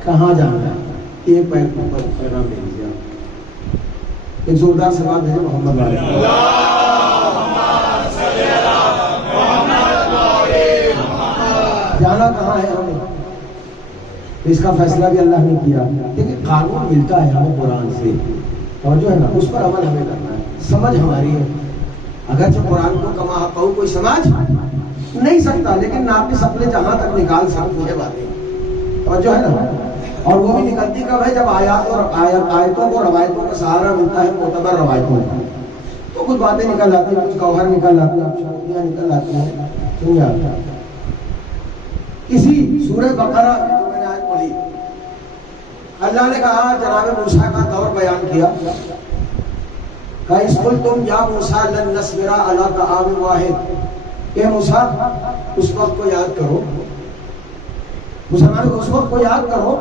کہاں جانا ہے؟ ایک پیغام دے دیجیے. ایک زوردار سے بات ہے محمد والے. جانا کہاں ہے ہمیں؟ اس کا فیصلہ بھی اللہ نے کیا. دیکھیں قانون ملتا ہے ہمیں قرآن سے، اور جو ہے نا اس پر عمل ہمیں کرنا ہے. سمجھ ہماری ہے، اگرچہ قرآن کو کما کہوں کوئی سمجھ نہیں سکتا، لیکن ناقص اپنے جہاں تک نکال سکتے ہیں باتیں، اور جو ہے نا، اور وہ بھی نکلتی کب ہے؟ جب آیتوں کو روایتوں کا سہارا ملتا ہے، معتبر روایتوں کا. تو کچھ باتیں نکل آتی ہیں، کچھ گوہر نکل آتی ہیں، کچھ شرطیاں نکل آتی ہیں. سمجھا؟ اسی سورہ بقرہ جو میں نے آج پڑھی، اللہ نے کہا جناب موسیٰ کا دور بیان کیا کہ اس قل تم یا موسیٰ لن نصبر علی طعام واحد. اے موسیٰ اس وقت کو یاد کرو، مسلمانوں اس وقت کو یاد کرو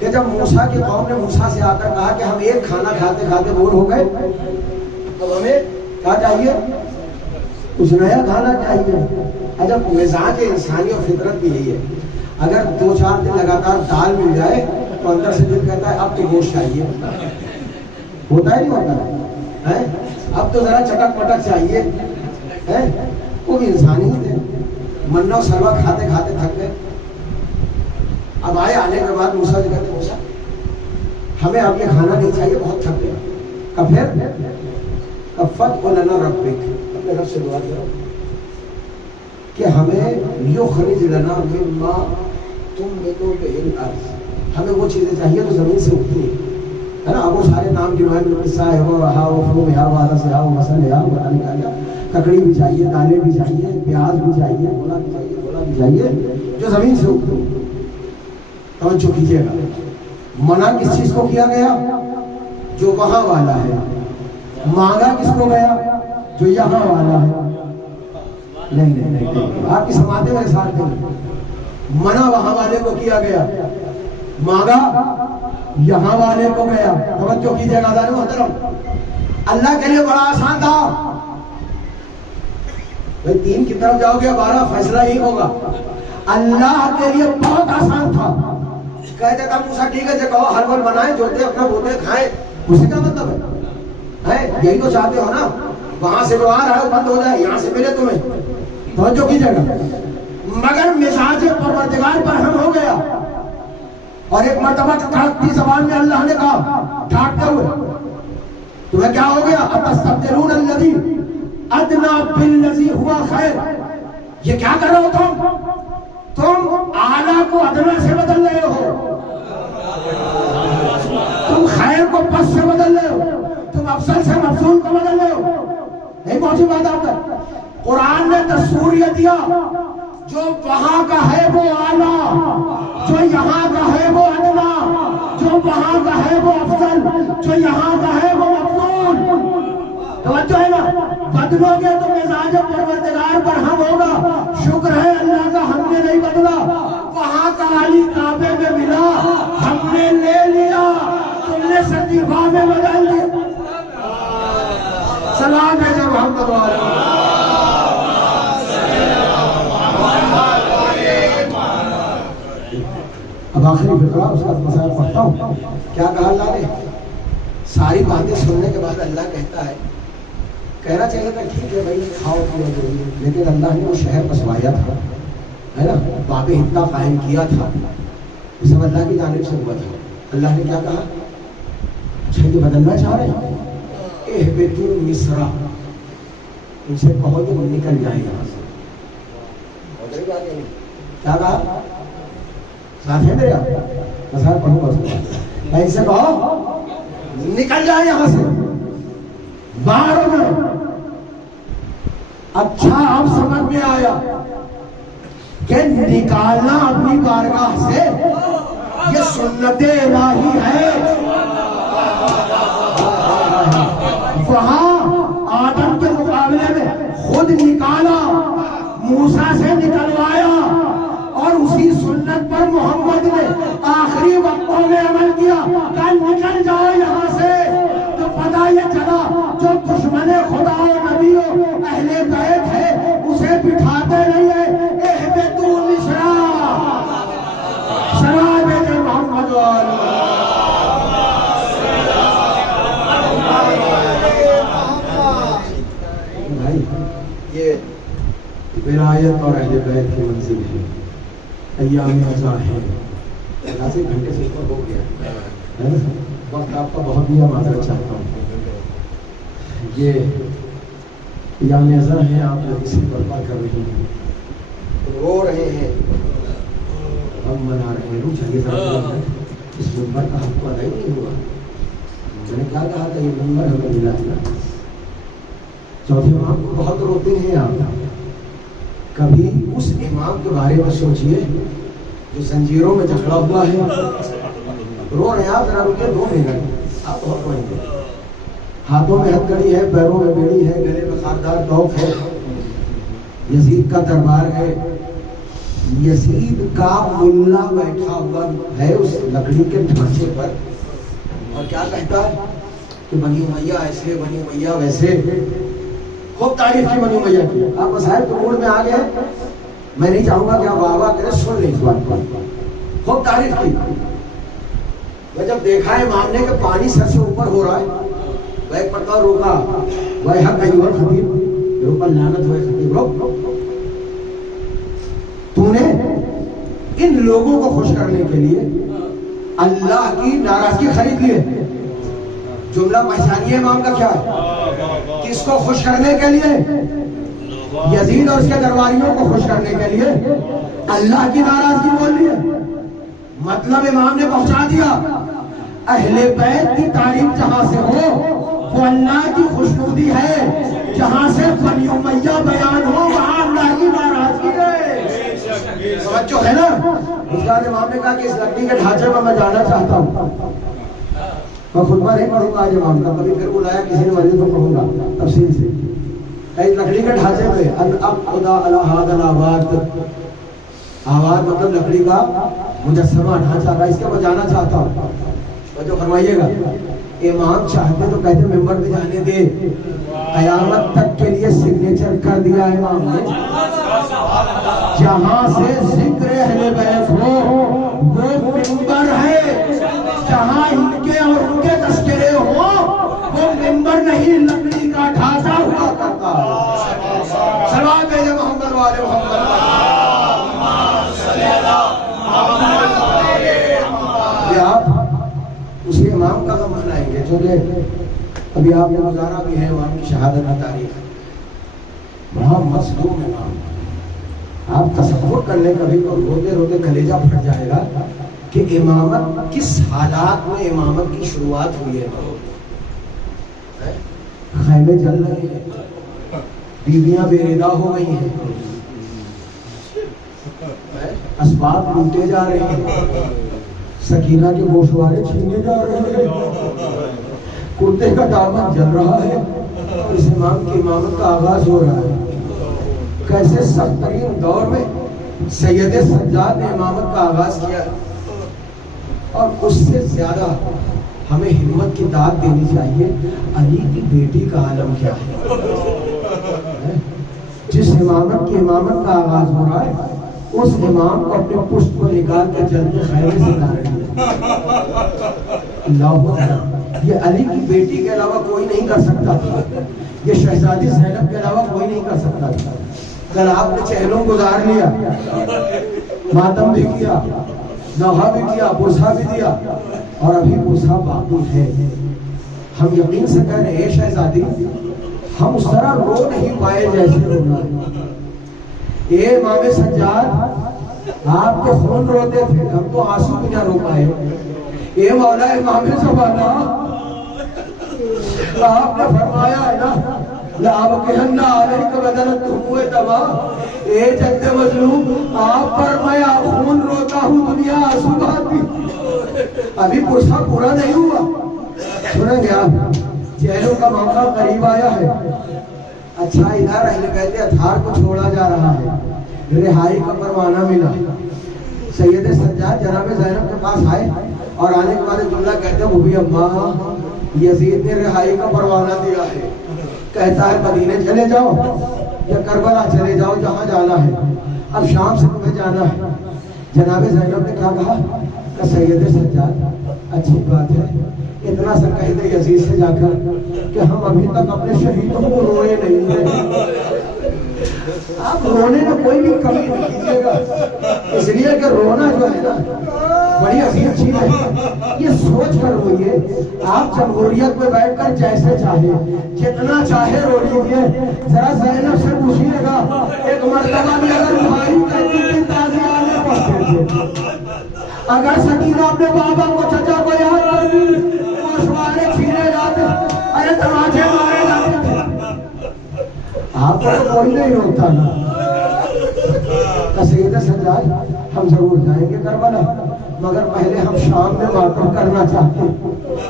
کہ جب موسیٰ کی قوم نے موسیٰ سے آ کر کہا کہ ہم ایک کھانا کھاتے کھاتے بور ہو گئے، تو ہمیں کیا چاہیے؟ کچھ نیا کھانا چاہیے. جب مزاج انسانی اور فطرت بھی یہی ہے، اگر 2-4 دن لگاتار دال مل جائے تو اندر سے دل کہتا ہے اب تو گوشت چاہیے. ہوتا ہے نہیں ہوتا ہے؟ اب تو ذرا چٹک پٹک چاہیے. وہ بھی انسانی ہی تھے، منہ و سلوہ کھاتے کھاتے تھک گئے. اب آئے، آنے کے بعد موسیٰ سے کہتے موسیٰ ہمیں اب یہ کھانا نہیں چاہیے، بہت تھک گئے. پھر فتح لنا ربک، اپنے رب سے دعا کرو کہ ہمیں یخرج لنا مما تنبت به الارض، ہمیں وہ چیزیں چاہیے تو زمین سے اگتی ہے نا. اب وہ سارے نام گنوائے، قصہ ہے وہ رہا، وہ فلو ہے، وہ آدھا سے، وہ مسل ہے، وہ پتہ نہیں کیا، ککڑی بھی چاہیے، دالیں بھی چاہیے، پیاز بھی چاہیے، گولا بھی چاہیے، گولا بھی چاہیے، جو زمین سے اگتی ہے. توجہ کیجیے گا، منع کس چیز کو کیا گیا؟ جو وہاں والا ہے. مانگا کس کو گیا؟ جو یہاں والا ہے. نہیں، آپ کی سماعتیں میرے ساتھ نہیں. منع وہاں والے کو کیا گیا، مانگا یہاں والے کو گیا. توجہ کیجیے گا محترم، اللہ کے لیے بڑا آسان تھا. بھائی 3 کی طرف جاؤ گے 12، فیصلہ یہی ہوگا. اللہ کے لیے بہت آسان تھا. کہتے تھا موسیٰ ٹھیک ہے، کہو ہر بل بنائیں، جوتے اپنا بوتے کھائیں. اسے کیا مطلب ہے؟ یہی تو چاہتے ہو نا، وہاں سے جو آ رہا ہے وہ بند ہو جائے، یہاں سے ملے تمہیں. توجہ کیجیے گا. مگر مزاج پروردگار پر ہم ہو گیا، اور ایک مرتبہ ٹھاٹتی زبان میں اللہ نے کہا ٹھاٹتے ہوئے، تمہیں کیا ہو گیا؟ اتستبدلون الذی ادنی بالذی ہوا خیر. یہ کیا کر رہے ہو تم اعلیٰ کو ادنا سے بدل رہے ہو، تم خیر کو پس سے بدل رہے ہو، تم افضل سے مفضول کو بدل رہے ہو. نہیں پہنچی بات آپ تک؟ قرآن نے دستور یہ دیا، جو وہاں کا ہے وہ اعلیٰ، جو یہاں کا ہے وہ ادنا، جو وہاں کا ہے وہ افضل، جو یہاں کا ہے وہ مفضول. توجہ ہے نا؟ بدلو گے تو مزاج پروردگار پر ہم ہوگا. شکر ہے اللہ کا ہم نے نہیں بدلا، وہاں کا علی کعبے میں ملا، ہم نے لے لیا، تم نے صدیفہ میں بدل دیا. سلام ہے جب محمد والا. اب آخری فقرہ اس کا مسائل پڑھتا ہوں. کیا کہا اللہ نے؟ ساری باتیں سننے کے بعد اللہ کہتا ہے، کہنا چاہیے تھا ٹھیک ہے بھائی کھاؤ پیو ضروری، لیکن اللہ نے وہ شہر بسوایا تھا، ہے نا، باب حتہ قائم کیا تھا، یہ سب اللہ کی جانب سے ہوا تھا. اللہ نے کیا کہا؟ اچھا یہ بدلنا چاہ رہے ہیں، اہبطوا مصر، ان سے کہو کہ نکل جائیں یہاں سے. کیا کہا؟ ساتھ ہے میرے آپ مسائل پڑھوں گا. ان سے کہو نکل جائیں یہاں سے. باہر اچھا اب سمجھ میں آیا کہ نکالنا اپنی بارگاہ سے یہ سنت الہی ہے. وہاں آدم کے مقابلے میں خود نکالا، موسیٰ سے نکلوایا، اور اسی سنت پر محمد نے آخری وقتوں میں عمل کیا. ولایت اور اہل بیت کی منزل ہے، ایام ازاں ہے. 80 گھنٹے سے اوپر ہو گیا، وقت آپ کا بہت لیا، معذرت چاہتا ہوں. یہ ایام ازاں ہے، آپ اسے برپا کر رہی ہیں، رو رہے ہیں، ہم منا رہے ہیں. رک جائیے، اس منبر کا حق ادا نہیں ہوا. میں نے کیا کہا تھا، یہ منبر ہمیں ملا ہے. چوتھے امام کو بہت روتے ہیں آپ. کبھی اس امام کے بارے میں سوچئے جو زنجیروں میں جکڑا ہوا ہے. رو رہے ہیں آپ، ذرا رکے 2 منٹ، آپ بہت روئیں گے. ہاتھوں میں ہتھکڑی ہے، پیروں میں بیڑی ہے، گلے میں خاردار توق ہے. یزید کا دربار ہے، یزید کا ملا بیٹھا ہوا ہے اس لکڑی کے ڈھانچے پر، اور کیا کہتا ہے کہ بنی امیہ ایسے، بنی امیہ ویسے. خوب تعریف کی بنی امیہ کی. آپ مسائل کے موڈ میں آ گئے، میں نہیں چاہوں گا کہ آپ واہ واہ کریں، سن لیں اس بات کو. خوب تعریف کی. میں جب دیکھا ہے امام نے کہ پانی سر سے اوپر ہو رہا ہے، وہ ایک مرتبہ روکا، وَيْحَكَ أَيُّهَا الْخَطِيبُ، میرے اوپر لعنت ہوئے خطیب، روک. تو نے ان لوگوں کو خوش کرنے کے لیے اللہ کی ناراضگی خرید لی ہے. جملہ پہچانیے امام کا کیا ہے، کس کو خوش کرنے کے لیے؟ یزید اور اس کے درباریوں کو خوش کرنے کے لیے اللہ کی ناراضگی بول لی ہے. مطلب امام نے پہنچا دیا، اہل بیت کی تعریف جہاں سے ہو وہ اللہ کی خوشنودی ہے، جہاں سے بنی امیہ بیان ہو وہاں اللہ کی ناراضگی ہے. توجہ ہے نا. اس بعد امام نے کہا کہ اس لکڑی کے ڈھانچے میں جانا چاہتا ہوں. میں خطبہ نہیں پڑھوں گا آج امام کا، کبھی پھر بلایا کسی نے مسجد تو پڑھوں گا تفصیل سے. ایک لکڑی کے ڈھانچے پہ الابدا الہاد الآباد، آباد مطلب لکڑی کا مجسمہ ڈھانچہ کا، اس کے میں جانا چاہتا ہوں. توجہ فرمائیے گا. امام چاہتے تو کہتے ممبر پہ جانے دے. قیامت تک کے لیے سگنیچر کر دیا امام نے، جہاں سے ذکر اہل بیت ہو وہ ممبر ہے، جہاں ان کے اور ان کے تذکرے ہو وہ ممبر نہیں، لکڑی کا ڈھانچہ ہوا کرتا ہے. صلوات ہے محمد والے محمد. یہ آپ اسی امام کا ہم منائیں گے جو کہ ابھی آپ نے گزارا بھی ہے. امام کی شہادت کی تاریخ، بڑا مظلوم امام. آپ تصور کر لیں کبھی تو روتے روتے کلیجہ پھٹ جائے گا کہ امامت کس حالات میں امامت کی شروعات ہوئی ہے. خیمے جل رہے ہیں، بیویاں بے ردا ہو گئی ہیں، اسباب لوٹے جا رہے ہیں، سکینہ کے گوشوارے چھینے جا رہے ہیں، کرتے کا دامن جل رہا ہے، اس امام کی امامت کا آغاز ہو رہا ہے. کیسے سخت ترین دور میں سید سجاد نے امامت کا آغاز کیا، اور اس سے زیادہ ہمیں ہمت کی داد دینی چاہیے. علی کی بیٹی کا عالم کیا ہے، جس امامت کی امامت کا آغاز ہو رہا ہے اس امام کو اپنے پشت کو نکال کے جلد خیمے سے لا رہی ہے. اللہ اکبر. یہ علی کی بیٹی کے علاوہ کوئی نہیں کر سکتا تھا، یہ شہزادی زینب کے علاوہ کوئی نہیں کر سکتا تھا. کل آپ نے چہلوں گزار لیا، ماتم بھی کیا، نوحہ بھی کیا، برسا بھی دیا، اور ابھی برسا باقی ہے. ہم یقین سے کہہ رہے ہیں شہزادی، ہم اس طرح رو نہیں پائے جیسے رونا ہے. اے امام سجاد، آپ تو خون روتے تھے، ہم تو آنسو بھی نہ رو پائے. اے مولا امام زمانہ، آپ نے فرمایا ہے نا لَأَبْقِهَنَّ عَلَيْكَ بَدَنَ الدُّمُوعِ دَمًا. اے جد مظلوم، آپ پر میں خون روتا ہوں، دنیا آنسو بہاتی. ابھی پرسہ پورا نہیں ہوا. سنیں گے آپ، چہلوں کا موقع قریب آیا ہے. اچھا ادھر اہل بیت اطہار کو چھوڑا جا رہا ہے، رہائی کا پروانہ ملا. سید سجاد جناب زینب کے پاس آئے اور آنے کے بعد جملہ کہتے ہیں وہ بھی اماں یزید نے رہائی کا پروانہ دیا ہے. کہتا ہے مدینے چلے جاؤ یا کربلا چلے جاؤ، جہاں جانا ہے. اب شام سے تمہیں جانا ہے. جناب زینب نے کیا کہا کہ سید سجاد اچھی بات ہے، اتنا سا کہہ دے یزید سے جا کر کہ ہم ابھی تک اپنے شہیدوں کو روئے نہیں ہیں. آپ رونے میں کوئی بھی کمی نہیں کیجیے گا، اس لیے کہ رونا جو ہے نا بڑی عظیم چیز ہے. یہ سوچ کر روئیے آپ جمہوریت میں بیٹھ کر جیسے چاہے جتنا چاہے رو لیجیے. ذرا زینب سے پوچھیے گا ایک مرتبہ بھی اگر بھائی کہتی تھی تازیانے پڑھتے تھے، اگر سکینہ اپنے بابا کو چچا کو یاد کرتی گوشوارے چھینے جاتے، ارے تماچے مارے جاتے تھے. آپ کو کوئی نہیں روکتا نا. سید سجاد ہم ضرور جائیں گے کربلا، مگر پہلے ہم شام میں ماتم کرنا چاہتے ہیں.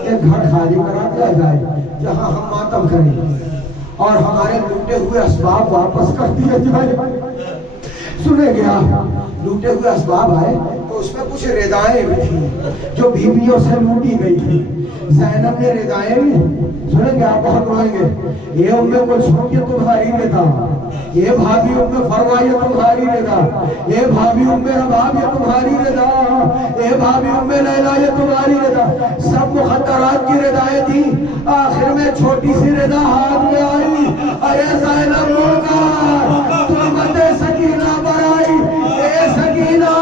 ایک گھر خالی کرا دیا جائے جہاں ہم ماتم کریں اور ہمارے لوٹے ہوئے اسباب واپس کر دیے جائے. سنے گیا لوٹے ہوئے اسباب آئے تو اس میں کچھ ردائیں بھی تھیں جو بیویوں سے لوٹی گئی تھی. زینب نے ردائیں بھی سنیں گے آپ بہت روئیں گے. یہ ام کلثوم یہ تمہاری رضا، یہ بھابھی ام فروا یہ تمہاری رضا، یہ بھابھی ام رباب یہ تمہاری رضا، یہ بھابھی ام لیلا یہ تمہاری رضا. سب مخدرات کی ردائیں تھیں. آخر میں چھوٹی سی رضا ہاتھ میں آئی. ارے زینب مڑ کر ترمت سکینہ پر آئی. اے سکینہ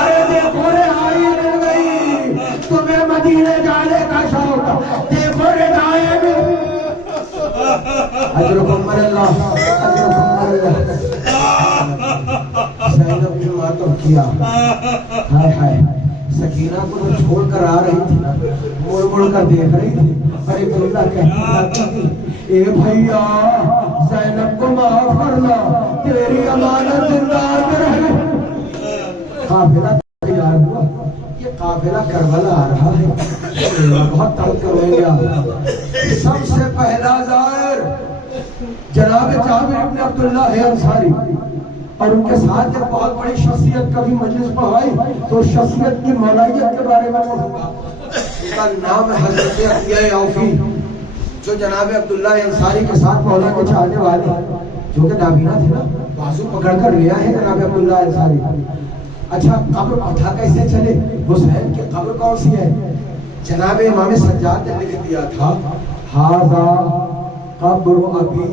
ارے دیکھو رہائی مل گئی، تمہیں مدینے جانے کا شوق، دیکھو ردائیں مل. اجرکم اللہ، اجرکم اللہ. زینب نے ماتم کیا. ہائے ہائے سکینہ کو تو چھوڑ کر آ رہی تھی، مڑ مڑ کر دیکھ رہی تھی. اور ایک اللہ کہتی تھی اے بھیا زینب کو معاف کرنا، تیری امانت زندہ میں رہے. قافلہ تیار ہوا. یہ قافلہ کربلا آ رہا ہے. بہت تنگ کریں گے آپ. سب سے پہلا زائر جناب جابر ابن عبداللہ ہے انصاری، اور ان کے ساتھ ایک بہت بڑی شخصیت کبھی مجلس پر آئی تو شخصیت کی مولائیت کے بارے میں پڑھوں. اس کا نام ہے حضرت عطیہ اوفی، جو جناب عبداللہ انصاری کے ساتھ مولا کے چاہنے والے، جو کہ نابینا تھے نا، بازو پکڑ کر لیا ہے جناب عبداللہ انصاری. اچھا قبر پتہ کیسے چلے؟ حسین کی قبر کون سی ہے؟ جناب امام سجاد نے لکھ دیا تھا ھذا قبر ابی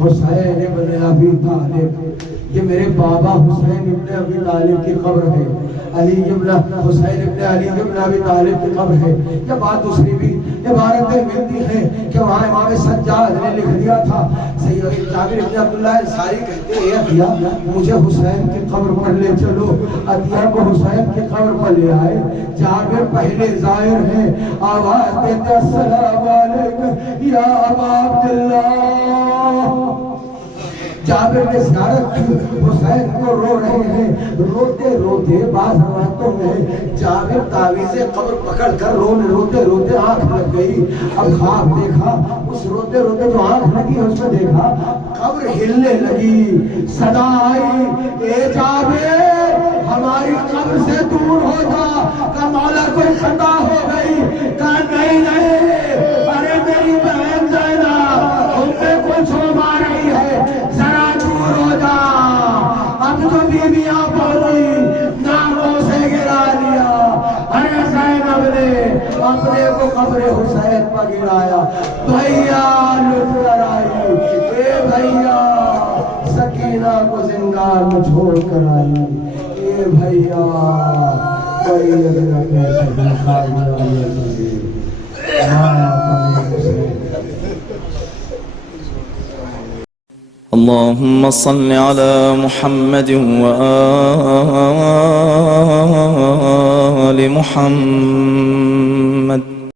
حسین ابن ابی طالب، یہ میرے بابا حسین ابن ابی طالب کی قبر ہے. علی ابن حسین ابن علی ابن ابی طالب کی قبر ہے. یہ بات دوسری بھی عبارتیں ملتی ہیں کہ وہاں امام سجاد نے لکھ دیا تھا. سید جابر ابن عبداللہ انصاری کہتے ہیں عطیہ مجھے حسین کی قبر پر لے چلو. عطیہ کو حسین کی قبر پر لے آئے. جابر پہلے زائر ہیں، آواز دیتے السلام علیکم یا ابا عبداللہ. جابر نے زیارت کی. حسین کو رو رہے ہیں، روتے روتے بعض روایتوں میں جابر تعویذ قبر پکڑ کر روتے روتے آنکھ لگ گئی. اب خواب دیکھا، اس روتے روتے جو آنکھ لگی اس میں دیکھا قبر ہلنے لگی. صدا آئی اے جابر ہماری قبر سے دور ہو جا. کہ مولا کوئی خطا ہو گئی. کہا نہیں نہیں، ارے میری بہن زینب ان پہ کچھ ہو مار رہی ہے، ذرا دور ہو جا. اب تو بیویاں پہنچی، ناموں سے گرا لیا. ارے زینب نے اپنے کو قبر حسین پر گرایا. بھیا لٹ کر آئی، اے بھیا سکینہ کو زندان میں چھوڑ کر آئی. اے بھیا کوئی اگر پیسے دکھائی آئی اللهم صل على محمد وآل محمد